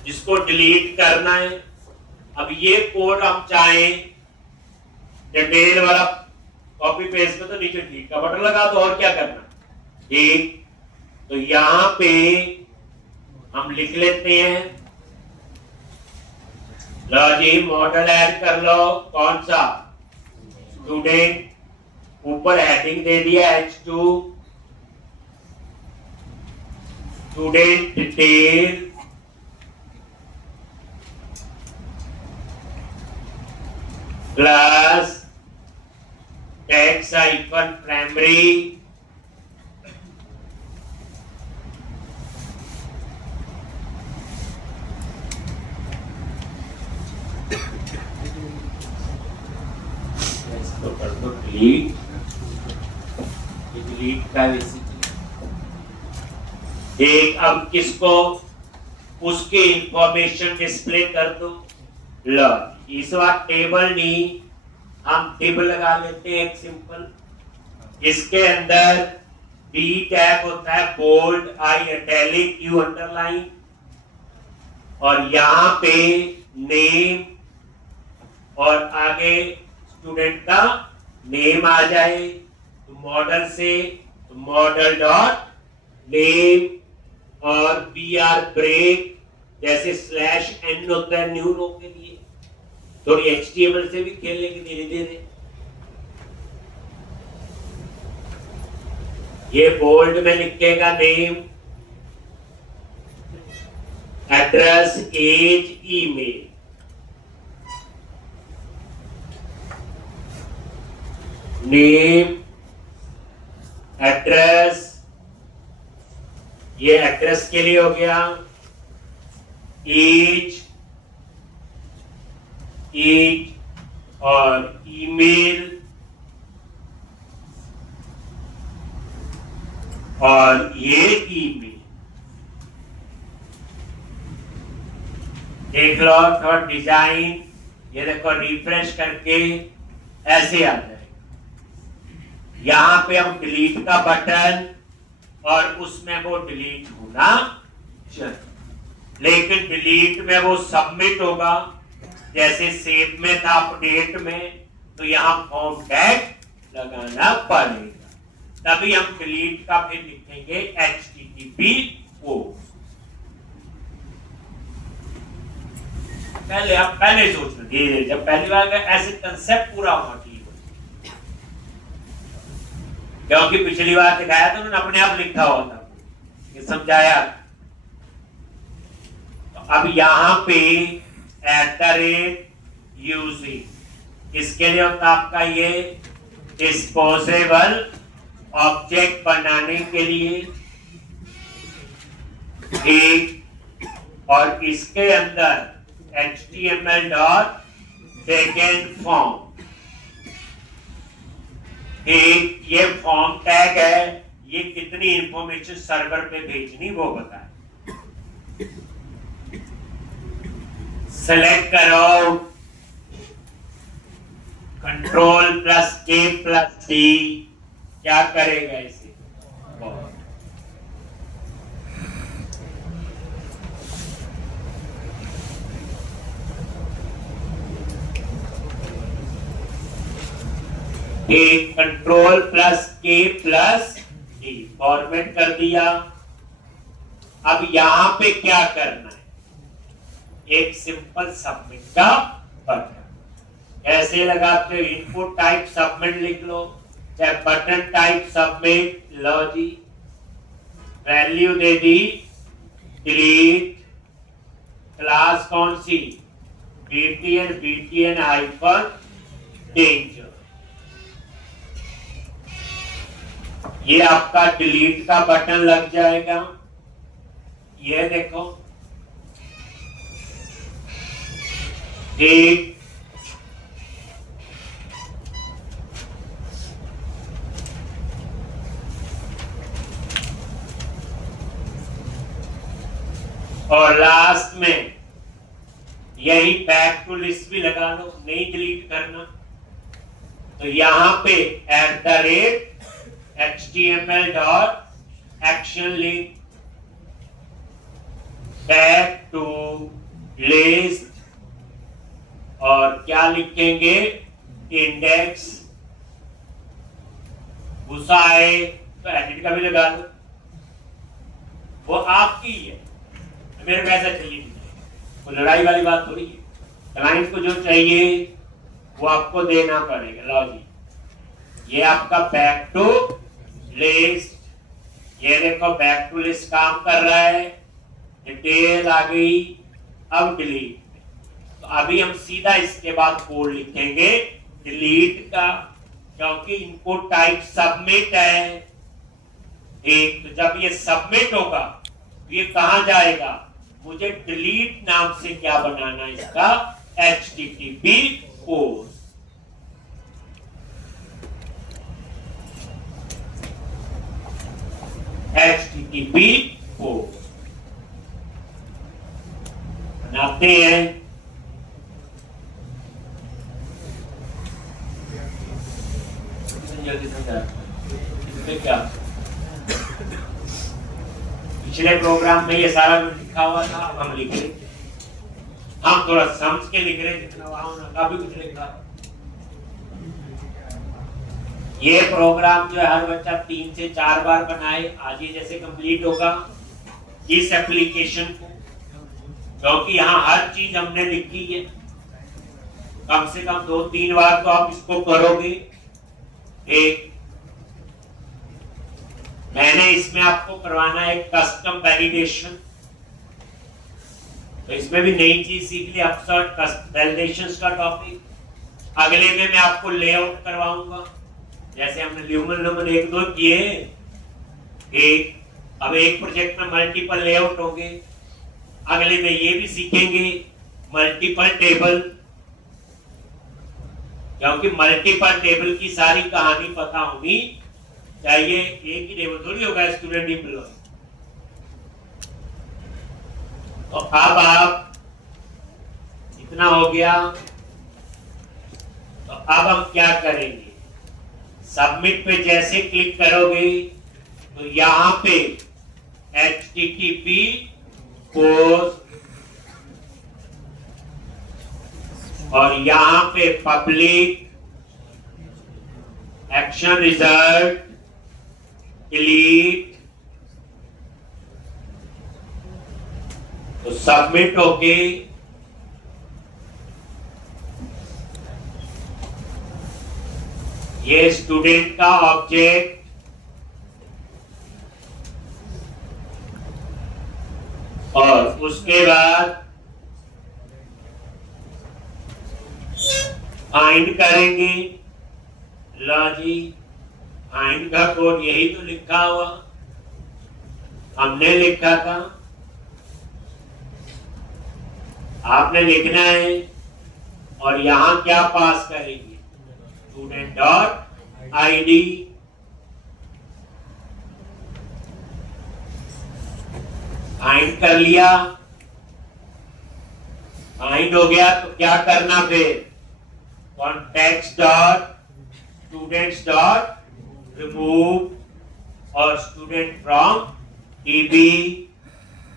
जिसको डिलीट करना है। अब ये कोड हम चाहें डिटेल वाला कॉपी पेस्ट में, तो नीचे डिलीट का बटन लगा दो, और क्या करना। ठीक, तो यहां पे हम लिख लेते हैं, लो जी मॉडल ऐड कर लो, कौन सा, स्टूडेंट, ऊपर हेडिंग दे दिया H2, student detail plus tax icon primary, तो कर दो डिलीट, डिलीट का एक। अब किसको, उसकी इंफॉर्मेशन डिस्प्ले कर दो। लो, इस बार टेबल नहीं, हम टेबल लगा लेते हैं एक सिंपल। इसके अंदर बी टैग होता है, bold, I italic, U underline, और यहां पे नेम और आगे स्टूडेंट का नेम आ जाए। तो मॉडल से मॉडल डॉट नेम, और बीआर ब्रेक, जैसे स्लैश एन होता है न्यू रो के लिए, थोड़ी HTML से भी खेल लेंगे धीरे धीरे। ये बोल्ड में लिखेगा name, address, age, email, name, address, ये एड्रेस के लिए हो गया, एज, और ईमेल, और ये ईमेल। देख लो थोड़ा डिजाइन, ये देखो रिफ्रेश करके ऐसे आ जाएगा। यहां पे हम डिलीट का बटन, और उसमें वो डिलीट होना चाहिए, लेकिन डिलीट में वो सबमिट होगा, जैसे सेव में था अपडेट में, तो यहां फॉर्म टैग लगाना पड़ेगा, तभी हम डिलीट का फिर लिखेंगे HTTP। पहले आप पहले सोच लो, धीरे जब पहली बार ऐसे कंसेप्ट पूरा होना चाहिए, क्योंकि पिछली बार दिखाया था उन्होंने अपने आप लिखा हुआ था, ये समझाया। तो अब यहां पे @UC, इसके लिए होता आपका ये डिस्पोजेबल ऑब्जेक्ट बनाने के लिए एक, और इसके अंदर HTML डॉट बैकएंड फॉर्म, एक ये फॉर्म टैग है, ये कितनी इंफॉर्मेशन सर्वर पे भेजनी वो बताए। सेलेक्ट करो, कंट्रोल+K+D, क्या करेगा इसे, एक कंट्रोल प्लस के प्लस डी फॉर्मेट कर दिया। अब यहां पे क्या करना है, एक सिंपल सबमिट का बटन। कैसे लगाते हो, इनपुट टाइप सबमिट लिख लो, चाहे बटन टाइप सबमिट। लो जी, वैल्यू दे दी डिलीट, क्लास कौन सी, btn हाइफन डेंजर। ये आपका डिलीट का बटन लग जाएगा। ये देखो, एक और लास्ट में यही बैक टू लिस्ट भी लगा लो, नहीं डिलीट करना। तो यहां पे @html dot action link back to list, और क्या लिखेंगे, इंडेक्स घुसाए, तो एडिट का भी लगा लो, वो आपकी है, मेरे को ऐसा चाहिए नहीं, वो लड़ाई वाली बात थोड़ी है। क्लाइंट को जो चाहिए वो आपको देना पड़ेगा। लो जी, ये आपका बैक टू लिस्ट, ये देखो बैक टू लिस्ट काम कर रहा है, डिटेल आ गई। अब डिलीट, तो अभी हम सीधा इसके बाद कोड लिखेंगे डिलीट का, क्योंकि इनपुट टाइप सबमिट है। ठीक, तो जब ये सबमिट होगा तो ये कहां जाएगा, मुझे डिलीट नाम से क्या बनाना है इसका, http पोस्ट। http पोस्ट बनाते हैं। जल्दी समझा इसमें क्या, पिछले प्रोग्राम में ये सारा कुछ लिखा हुआ था, अब हम लिख रहे, हम थोड़ा समझ के लिख रहे, जितना वहां उनका भी कुछ लिखा। ये प्रोग्राम जो है हर बच्चा 3 से 4 बार बनाए। आज ये जैसे कंप्लीट होगा इस एप्लीकेशन को, क्योंकि यहाँ हर चीज हमने लिखी है, कम से कम 2-3 बार तो आप इसको करोगे। एक मैंने इसमें आपको करवाना है कस्टम वैलिडेशन, तो इसमें भी नई चीज सीख ली, अपसर्ट वैलिडेशन का टॉपिक। अगले में मैं आपको लेआउट करवाऊंगा, जैसे हमने ल्यूमन 1-2 किए, एक अब एक प्रोजेक्ट में मल्टीपल लेआउट होंगे, अगले में ये भी सीखेंगे मल्टीपल टेबल, क्योंकि मल्टीपल टेबल की सारी कहानी पता होनी चाहिए। एक ही टेबल थोड़ी होगा स्टूडेंट एम्प्लॉय। तो अब आप इतना हो गया, तो अब हम क्या करेंगे, सबमिट पे जैसे क्लिक करोगे तो यहां पे http पोस्ट, और यहां पे पब्लिक एक्शन रिजल्ट डिलीट, तो सबमिट होके ये स्टूडेंट का ऑब्जेक्ट और उसके बाद फाइंड करेंगे। लो जी, फाइंड का कोड यही तो लिखा हुआ, हमने लिखा था, आपने लिखना है। और यहां क्या पास करेंगे, स्टूडेंट डॉट आईडी, फाइंड कर लिया, फाइंड हो गया तो क्या करना फिर, context dot students dot remove और स्टूडेंट फ्रॉम टीबी,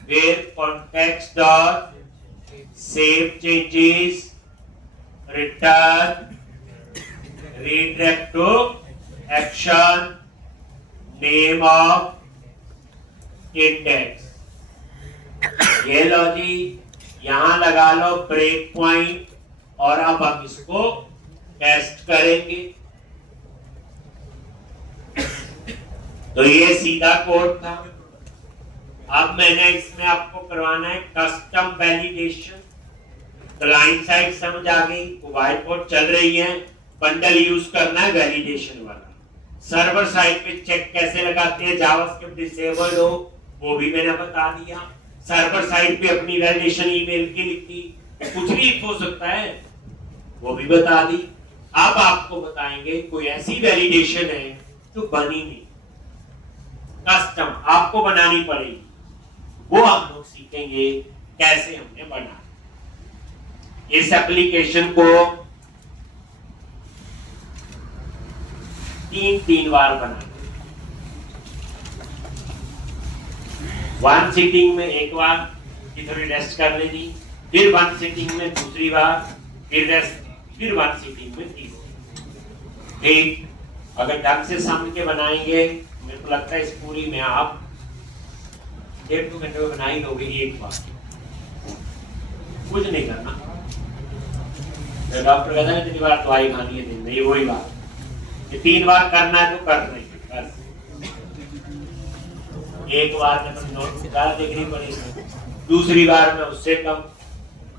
फिर context dot save changes, return redirect to action, name of index। ये लो जी, यहां लगा लो ब्रेक पॉइंट और अब हम इसको टेस्ट करेंगे। तो ये सीधा कोड था। अब मैंने इसमें आपको करवाना है कस्टम वैलिडेशन। क्लाइंट साइड समझ आ गई, व्हाइट बोर्ड चल रही है, बंडल यूज करना है वैलिडेशन वाला। सर्वर साइड पे चेक कैसे लगाते हैं, जावास्क्रिप्ट डिसेबल हो वो भी मैंने बता दिया। सर्वर साइड पे अपनी वैलिडेशन ईमेल की लिखी, कुछ भी हो सकता है वो भी बता दी। अब आपको बताएंगे कोई ऐसी वैलिडेशन है जो बनी नहीं, कस्टम आपको बनानी पड़ेगी, वो हम लोग सीखेंगे कैसे हमने बनाया। इस एप्लीकेशन को 3 बार बनाना, 1 सीटिंग में 1 बार की थोड़ी रेस्ट कर लेनी, फिर 1 सीटिंग में दूसरी बार, फिर रेस्ट, फिर 1 सीटिंग में 3 बार। ठीक, अगर ढंग से समझ के बनाएंगे, मेरे को लगता है इस पूरी में आप 1.5-2 घंटे में बना ही लोगे एक बार, कुछ नहीं करना। तो डॉक्टर कहता है 3 बार दवाई खानी है दिन में, ये वही बात, ये 3 बार करना है तो कर नहीं कर, एक बार में तो नोट निकाल देखनी पड़ेगी, दूसरी बार में उससे कम,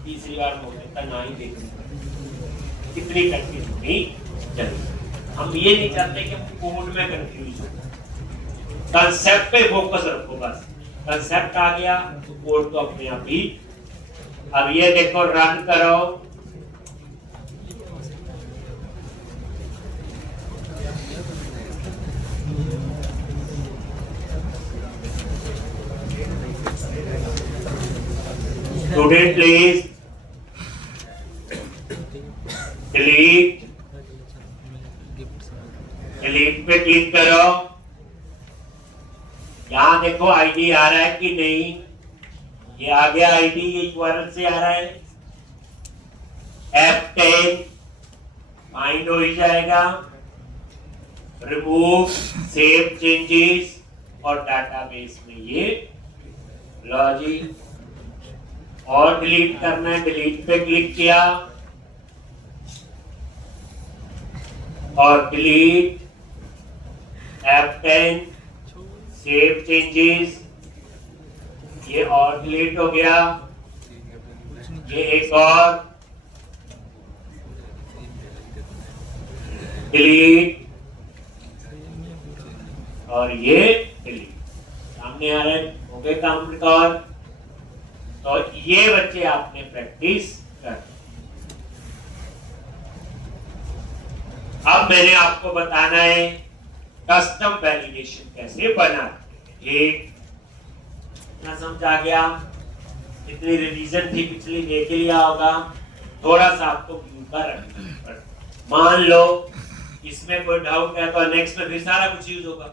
तीसरी बार में होता है ना ही देखनी पड़ेगी। कितनी प्रैक्टिस होनी चाहिए। हम ये नहीं चाहते कि हम कोड में कंफ्यूज हो, कंसेप्ट पे फोकस रखो बस। कंसेप्ट आ गया तो कोड तो अपने आप ही। अब ये देखो, रन करो, स्टूडेंट प्लीज डिलीट, डिलीट पे क्लिक करो। यहां देखो आईडी आ रहा है कि नहीं, ये आ गया आईडी, ये यूआरएल से आ रहा है। F10 फाइंड हो ही जाएगा, रिमूव, सेव चेंजेस और डाटाबेस में ये लो जी। और डिलीट करना है, डिलीट पे क्लिक किया और डिलीट, F10, सेव चेंजेस, ये और डिलीट हो गया, ये एक और डिलीट और ये डिलीट। सामने आ रहा है, हो गए काम रिकॉर्ड। तो ये बच्चे आपने प्रैक्टिस कर। अब मैंने आपको बताना है कस्टम वैलिडेशन कैसे बनाते हैं। एक ना समझ आ गया, इतनी रिवीजन थी पिछली देख लिया होगा, थोड़ा सा आपको व्यू का रखना पड़ता। मान लो इसमें कोई डाउट है तो नेक्स्ट में फिर सारा कुछ यूज होगा,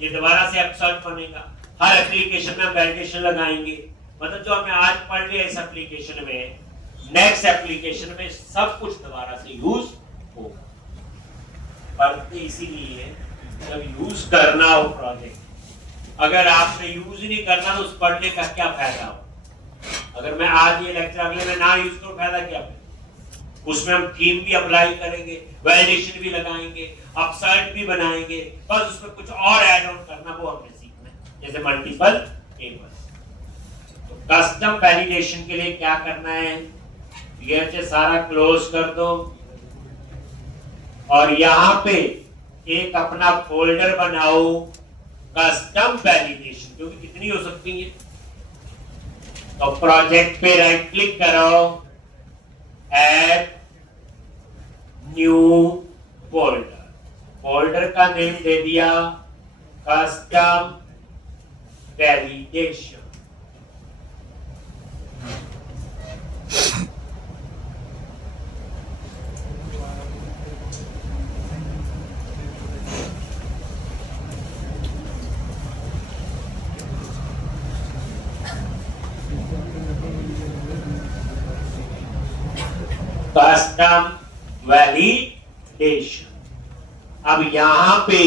ये दोबारा से एप्सॉल्व बनेगा। हर एप्लीकेशन में वैलिडेशन लगाएंगे, मतलब जो हमने आज पढ़ लिया इस एप्लीकेशन में, नेक्स्ट एप्लीकेशन में सब कुछ दोबारा से यूज होगा। पढ़ते इसीलिए जब यूज करना हो प्रोजेक्ट, अगर आपने यूज ही नहीं करना तो उस पढ़ने का क्या फायदा हो। अगर मैं आज ये लेक्चर अगले में ना यूज करूं, फायदा क्या है। उसमें हम थीम भी अप्लाई करेंगे, वैलिडेशन भी लगाएंगे, अपसाइड भी बनाएंगे, बस उसमें कुछ और ऐड ऑन करना वो हमने सीखना है, जैसे मल्टीपल टेबल्स। तो कस्टम वैलिडेशन के लिए क्या करना है, ये सारा क्लोज कर दो और यहां पे एक अपना फोल्डर बनाओ कस्टम वैलिडेशन, क्योंकि कितनी हो सकती है। तो प्रोजेक्ट पे राइट क्लिक करो, ऐड न्यू फोल्डर, फोल्डर का नेम दे दिया कस्टम वैलिडेशन। कस्टम वैलिडेशन अब यहां पे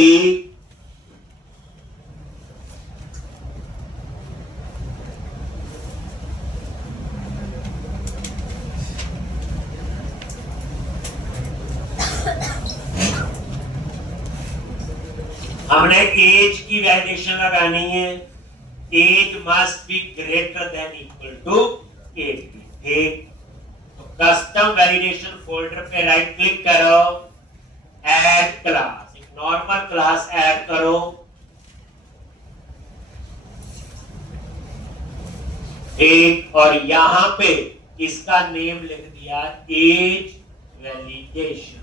हमने एज की वैल्यूएशन लगानी है। Age must be greater than equal to 80। ठीक, तो कस्टम वैलिडेशन फोल्डर पे राइट क्लिक करो, ऐड क्लास, एक नॉर्मल क्लास ऐड करो। एक, और यहां पे इसका नेम लिख दिया एज वैलिडेशन।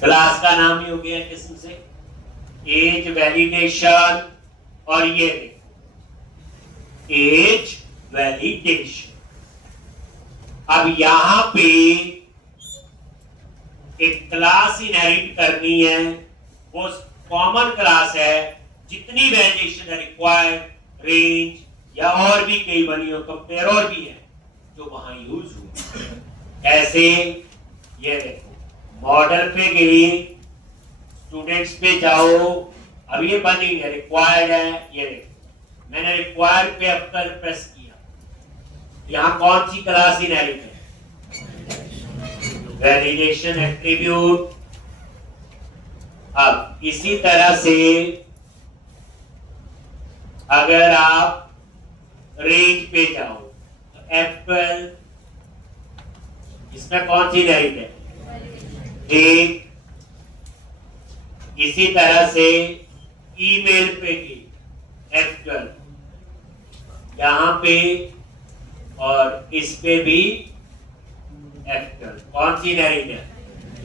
क्लास का नाम ही हो गया किस्म से एज वैलिडेशन, और ये एज वैलिडेशन। अब यहां पे एक क्लास इनहेरिट करनी है, वो कॉमन क्लास है। जितनी वैलिडेशन रिक्वायर्ड, रेंज या और भी कई बनी हो, कंपेयर और भी है जो वहां यूज हुआ। ऐसे ये देखो, मॉडल पे गई, स्टूडेंट्स पे जाओ, अब ये बनी है, रिक्वायर्ड है। ये देखो, मैंने रिक्वायर्ड पे अब तक प्रेस किया, यहां कौन सी क्लास इनहेरिट है? Validation attribute. अब इसी तरह से अगर आप रेंज पे जाओ तो F12, इसमें कौन सी इनहेरिट है? ठीक, इसी तरह से ईमेल पे की F12 यहां पे, और इस पे भी F12, कौन सी इनहेरिट है?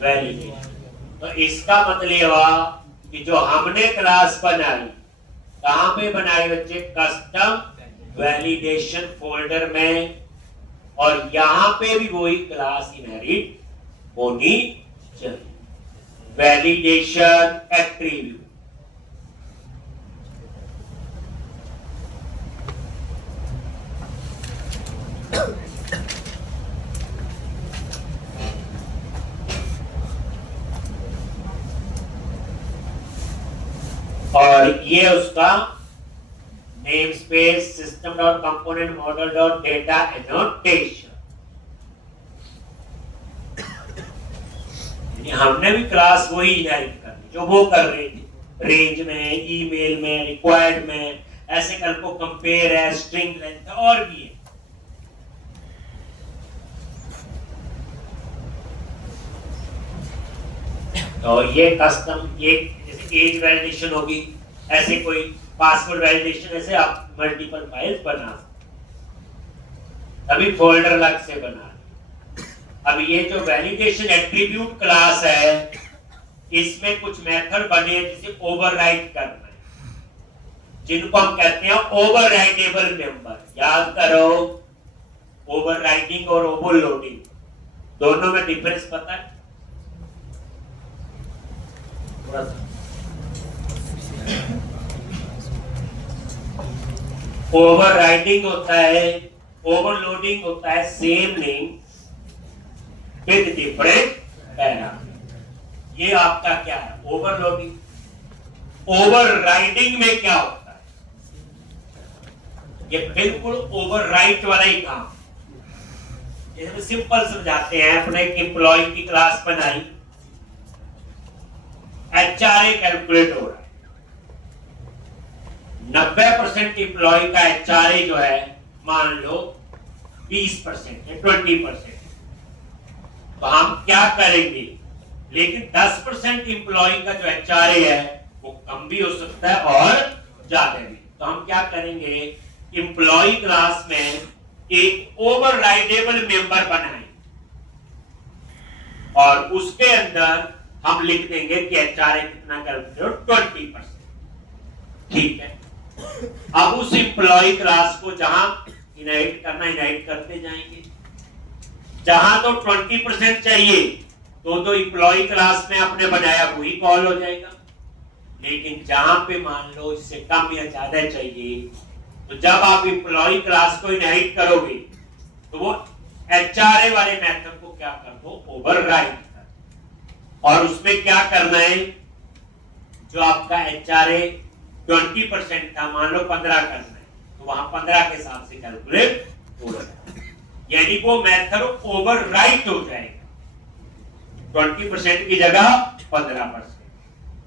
वैलिडेशन। तो इसका मतलब हुआ कि जो हमने क्लास बनाई, कहां पे बनाई बच्चे? कस्टम वैलिडेशन फोल्डर में, और यहां पे भी वही क्लास इनहेरिट होनी चाहिए, वैलिडेशन एट्रीब्यूट। और ये उसका name space system dot component model dot data annotation. हमने भी क्लास वही इनहेरिट करनी जो वो कर रही थी, रेंज में, ईमेल में, रिक्वायर्ड में। ऐसे कल को कंपेयर है, स्ट्रिंग लेंथ और भी है। तो ये कस्टम, ये एज वैलिडेशन होगी। ऐसे कोई पासवर्ड वैलिडेशन, ऐसे आप मल्टीपल फाइल्स बना सकते, तभी फोल्डर अलग से बना। अब ये जो वैलिडेशन एट्रीब्यूट क्लास है, इसमें कुछ मेथड बने हैं जिसे ओवरराइट करना है, जिनको हम कहते हैं ओवरराइटेबल मेंबर। याद करो, ओवरराइटिंग और ओवरलोडिंग दोनों में डिफरेंस पता है? थोड़ा सा ओवरराइटिंग होता है, ओवरलोडिंग होता है same name with different parameter. ये आपका क्या है? ओवरलोडिंग। ओवरराइडिंग में क्या होता है? ये बिल्कुल ओवरराइट वाला ही काम। इसमें सिंपल समझाते हैं। अपने एक एम्प्लॉय की क्लास बनाई, HRA कैलकुलेट हो रहा है, 90% एम्प्लॉय का HRA जो है मान लो 20% या 20%, तो हम क्या करेंगे? लेकिन 10% एम्प्लॉय का जो HRA है वो कम भी हो सकता है और ज्यादा भी। तो हम क्या करेंगे? एम्प्लॉय क्लास में एक ओवरराइडेबल मेंबर बनाएं और उसके अंदर हम लिख देंगे कि HRA कितना कैलकुलेट, 20%। ठीक है। अब उस एम्प्लॉय क्लास को जहां इनहेरिट करना, इनहेरिट करते जाएंगे। जहां तो 20% चाहिए तो एम्प्लॉय क्लास में आपने बनाया वही कॉल हो जाएगा। लेकिन जहां पे मान लो इससे कम या ज्यादा चाहिए, तो जब आप एम्प्लॉय क्लास को इनहेरिट करोगे तो वो HRA वाले मेथड को क्या कर दो? ओवरराइड कर। और उसमें क्या करना है, जो आपका HRA 20% था, मान लो 15 करना है, तो वहां 15 के हिसाब से कैलकुलेट हो जाएगा, यानी वो मेथड ओवरराइट हो जाएगा। 20% की जगह 15%।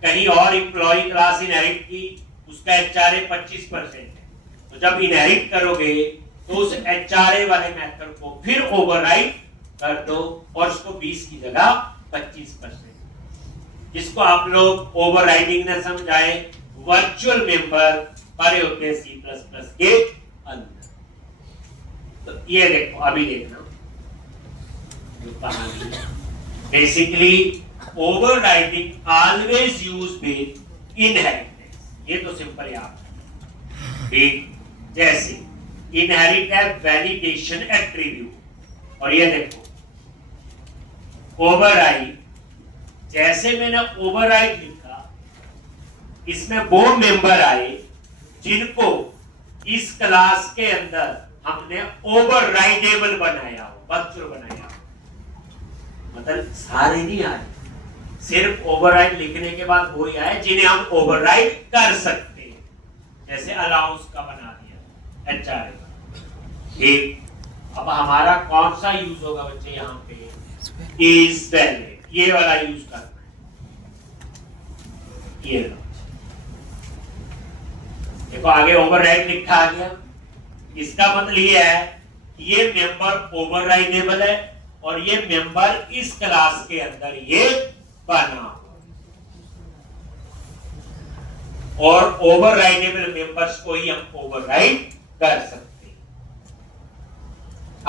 कहीं और इम्प्लॉय क्लास इनहेरिट की, उसका HRA 25% है, तो जब इनहेरिट करोगे तो उस HRA वाले मेथड को फिर ओवरराइट कर दो और उसको 20 की जगह 25%, जिसको आप लोग ओवरराइडिंग ने समझाए, वर्चुअल मेंबर पड़े होते हैं C++ के अंदर। तो ये देखो, अभी देखना जो कहानी, basically overriding always use with inheritance, ये तो सिंपल याद है। जैसे इनहेरिट है वैलिडेशन एट्रीब्यूट, और ये देखो ओवरराइड, जैसे मैंने ओवरराइड लिखा, इसमें वो मेंबर आए जिनको इस क्लास के अंदर हमने ओवरराइडेबल बनाया हो, वर्चुअल बनाया हो। मतलब सारे नहीं आए, सिर्फ ओवरराइड लिखने के बाद वही आए जिन्हें हम ओवरराइड कर सकते हैं, जैसे अलाउंस का बना दिया HRA का। ठीक, अब हमारा कौन सा यूज होगा बच्चे, यहाँ पे इज वैलिड, ये वाला यूज करना है। ये देखो आगे ओवरराइड लिखा आ गया, इसका मतलब ये है कि ये मेंबर ओवरराइडेबल है और ये मेंबर इस क्लास के अंदर ये बना, और ओवरराइडेबल मेंबर्स को ही हम ओवरराइड कर सकते हैं।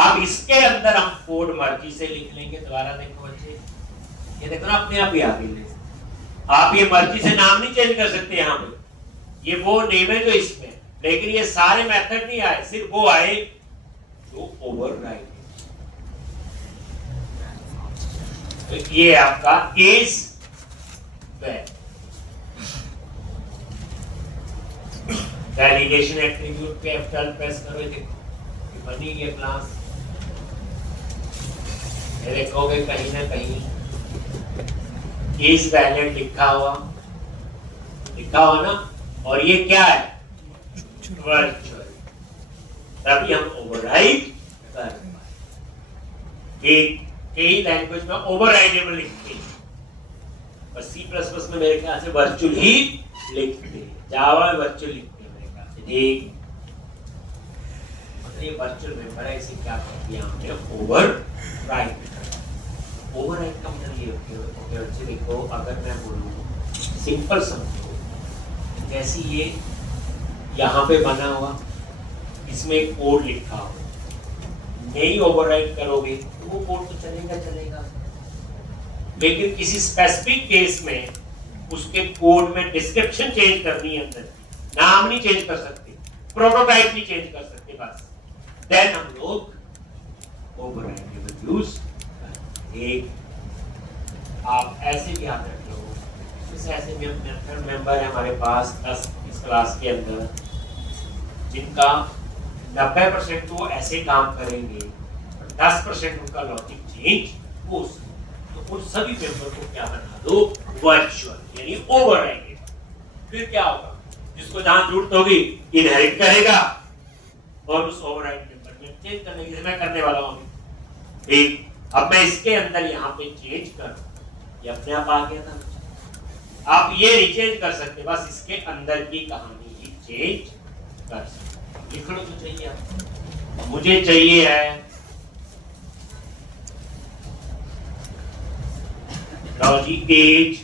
अब इसके अंदर हम कोड मर्जी से लिख लेंगे। दोबारा देखो बच्चे, ये देखो ना अपने आप ही आ गई, आप ये मर्जी से नाम नहीं चेंज कर सकते यहाँ पे, ये वो नेम है जो इसमें, लेकिन ये सारे मेथड नहीं आए, सिर्फ वो आए जो ओवरराइड। तो ये आपका इज वैलिडेशन एट्रीब्यूट पे F12 प्रेस करो, देखो बनी ये क्लास, ये देखोगे कहीं ना कहीं इज वैलिड लिखा हुआ ना, और ये क्या है, वर्चुअल, तभी हम ओवरराइड कर पाए। कई लैंग्वेज में ओवरराइडेबल लिखते हैं, और C++ में मेरे ख्याल से वर्चुअल ही लिखते हैं, जावा में वर्चुअल लिखते हैं मेरे ख्याल से। ठीक, मतलब ये वर्चुअल मेंबर है, इसे क्या कहते हैं हमने ओवरराइड। ओवरराइड का मतलब ये होता है, देखो अगर मैं बोलूँ सिंपल समझो, जैसे ये यहाँ पे बना हुआ, इसमें एक कोड लिखा हो, नहीं ओवरराइड करोगे तो वो कोड तो चलेगा, लेकिन किसी स्पेसिफिक केस में उसके कोड में डिस्क्रिप्शन चेंज करनी है, अंदर नाम नहीं चेंज कर सकते, प्रोटोटाइप नहीं चेंज कर सकते, बस देन हम लोग ओवरराइड यूज। एक आप ऐसे भी याद रख लो, ऐसे मेथड मेंबर है हमारे पास 10 इस क्लास के अंदर, जिनका 90% तो ऐसे काम करेंगे, 10% उनका लॉजिक चेंज हो सकता, तो उन सभी मेंबर को क्या बना दो, वर्चुअल, यानी ओवरराइड। फिर क्या होगा, जिसको जहां जरूरत होगी इनहेरिट करेगा और उस ओवरराइड मेंबर में चेंज करने की मैं करने वाला हूं। ठीक, अब मैं इसके अंदर यहाँ पे चेंज कर, ये अपने आप आ गया था। आप ये नहीं चेंज कर सकते, बस इसके अंदर की कहानी ही चेंज कर सकते। लिख लो तो चाहिए आप, मुझे चाहिए है लॉजिक एज।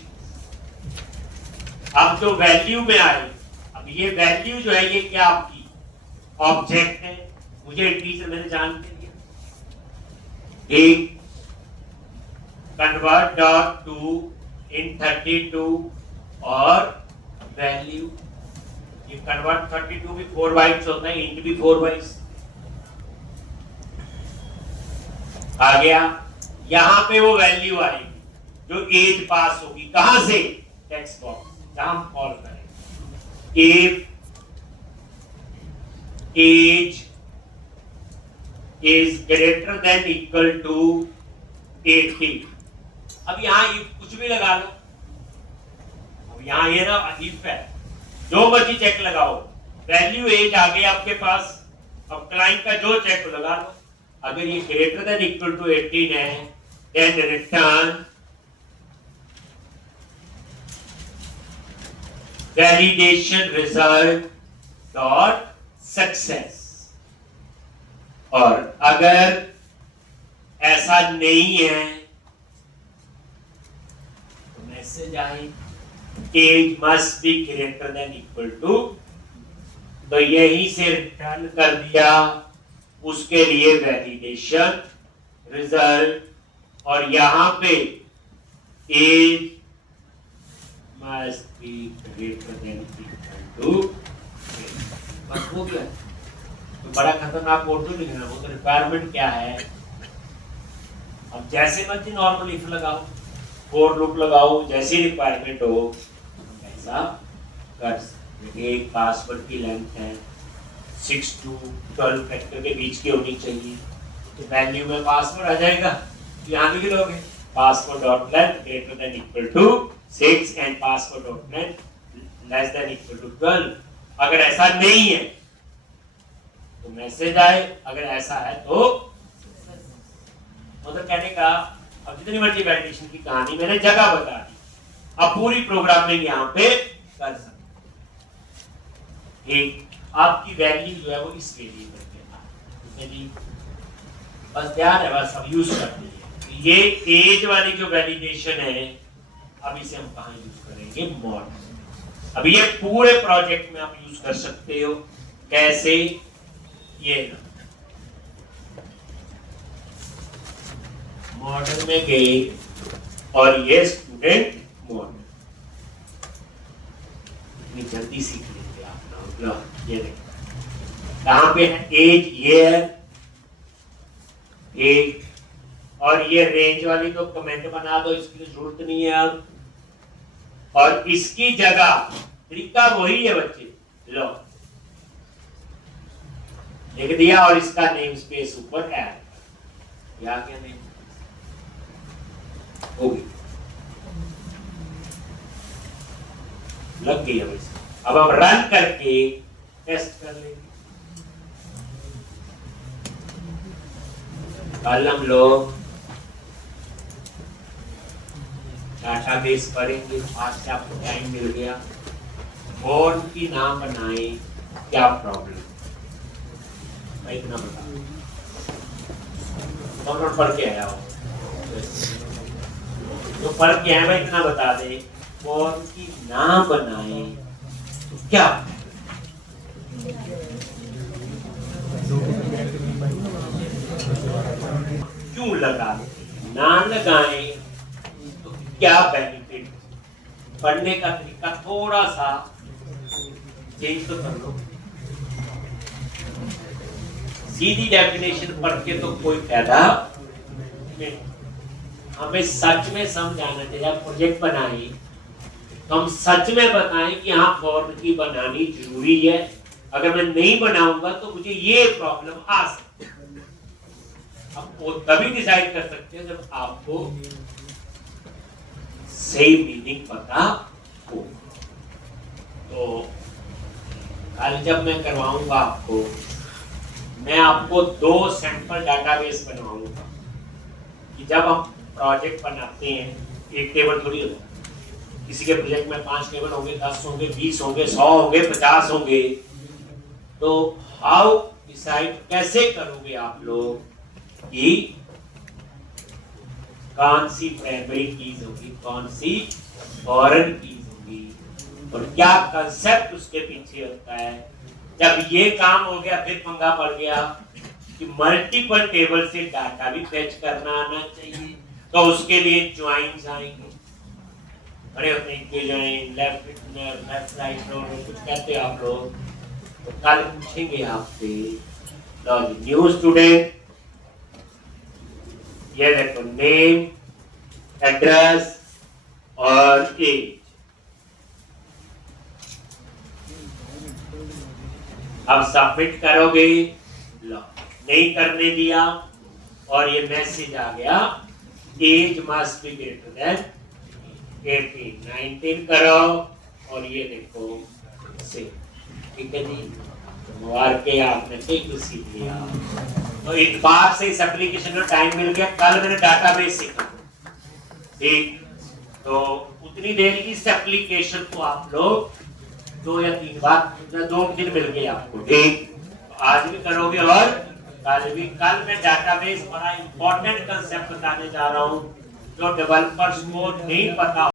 अब जो वैल्यू में आए, अब ये वैल्यू जो है ये क्या आपकी ऑब्जेक्ट है, मुझे टीचर मैंने जान के दिया, एक कन्वर्ट डॉट टू इन 32 और वैल्यू, ये कन्वर्ट 32 भी 4 बाइट्स होता है, इंट भी 4 बाइट्स आ गया। यहां पे वो वैल्यू आएगी जो एज पास होगी, कहां से, टेक्स्ट बॉक्स जहां हम कॉल करें, if age is greater than equal to 80, अब यहाँ ये कुछ भी लगा लो, अब यहाँ ये ना अजीब है, जो मर्जी चेक लगाओ, वैल्यू एज आ गई आपके पास। अब क्लाइंट का जो चेक लगा लो, अगर ये ग्रेटर देन इक्वल टू 18 है, then return validation result dot success. और अगर ऐसा नहीं है तो मैसेज आए age must be greater than equal to, तो यहीं से रिटर्न कर दिया उसके लिए वैलिडेशन रिजल्ट, और यहां पे age must be greater than equal to, बस हो गया। तो बड़ा खतरनाक कोड तो लिखना, वो तो रिक्वायरमेंट क्या है। अब जैसे मर्जी नॉर्मल इफ लगाओ, फॉर लूप लगाओ, जैसी रिक्वायरमेंट हो ऐसा कर सकते। एक पासवर्ड की लेंथ है 6 to 12 फैक्टर के बीच की होनी चाहिए, तो वैल्यू में पासवर्ड आ जाएगा, यहाँ भी लोगे password dot length greater than equal to 6 and password dot length less than equal to 12। अगर ऐसा नहीं है तो मैसेज आए, अगर ऐसा है तो मतलब कहने का, अब जितनी मर्जी वैलिडेशन की कहानी मैंने जगह बता दी, अब पूरी प्रोग्रामिंग यहाँ पे कर सकते। आपकी वैल्यू जो है वो इस वेरिएबल के जी, बस ध्यान है, बस अब यूज करते हैं। ये एज वाली जो वैलिडेशन है, अब इसे हम कहाँ यूज करेंगे, मॉडल। अब ये पूरे प्रोजेक्ट में आप यूज कर सकते हो। कैसे, ये मॉडल में गए और ये स्टूडेंट मॉडल, इतनी जल्दी सीख लेंगे आप लोग। ये देखो कहां पे है एज, ये है एज, और ये रेंज वाली तो कमेंट बना दो, इसकी जरूरत नहीं है अब। और इसकी जगह तरीका वही है बच्चे, लो लिख दिया, और इसका नेम स्पेस ऊपर ऐड, या क्या नेम होगी, लग गई है। अब हम रन करके टेस्ट कर लेंगे। कल हम लोग डाटाबेस पढ़ेंगे, आज से आपको टाइम मिल गया। फॉर्म की नाम बनाए, क्या प्रॉब्लम, मैं इतना बता कौन पढ़ के आया हो, तो पढ़ के आया मैं इतना बता दे। फॉर्म की नाम बनाए तो क्या, क्यों लगा, ना लगाए तो क्या बेनिफिट, पढ़ने का तरीका थोड़ा सा चेंज तो कर लो। सीधी डेफिनेशन पढ़ के तो कोई फायदा नहीं। हमें सच में समझाना चाहिए। प्रोजेक्ट बनाए तो हम सच में बताएं कि हाँ फॉर्म की बनानी जरूरी है, अगर मैं नहीं बनाऊंगा तो मुझे ये प्रॉब्लम आ सकती है। अब वो तभी डिसाइड कर सकते हैं जब आपको सही मीनिंग पता हो। तो कल जब मैं करवाऊंगा आपको, मैं आपको 2 सैंपल डाटाबेस बनवाऊंगा कि जब हम प्रोजेक्ट बनाते हैं, एक टेबल थोड़ी होता है, किसी के प्रोजेक्ट में 5 टेबल होंगे, 10 होंगे, 20 होंगे, 100 होंगे, 50 होंगे। तो हाउ डिसाइड कैसे करोगे आप लोग कि कौन सी प्राइमरी कीज होगी, कौन सी फॉरेन कीज होगी, और क्या कंसेप्ट उसके पीछे होता है। जब ये काम हो गया, फिर पंगा पड़ गया कि मल्टीपल टेबल से डाटा भी फेच करना आना चाहिए, तो उसके लिए ज्वाइंस आएंगे। अरे ज्वाइन, लेफ्ट राइट कुछ कहते हैं आप लोग, तो कल पूछेंगे आपसे। न्यू स्टूडेंट, ये देखो नेम, एड्रेस और एज। अब सबमिट करोगे, लो नहीं करने दिया और ये मैसेज आ गया age must be greater than 18, 19 करो और ये देखो से, ठीक है जी। मुबारक आपने ठीक सीख लिया। तो इतबार से इस एप्लीकेशन में टाइम मिल गया। कल मैंने डाटाबेस सीखा, ठीक, तो उतनी देर की इस एप्लीकेशन को आप लोग 2 या 3 बार 2 दिन मिल गए आपको, ठीक, तो आज भी करोगे और कल भी। कल मैं डाटाबेस बड़ा इंपॉर्टेंट कंसेप्ट बताने जा रहा हूं जो डेवलपर्स को नहीं पता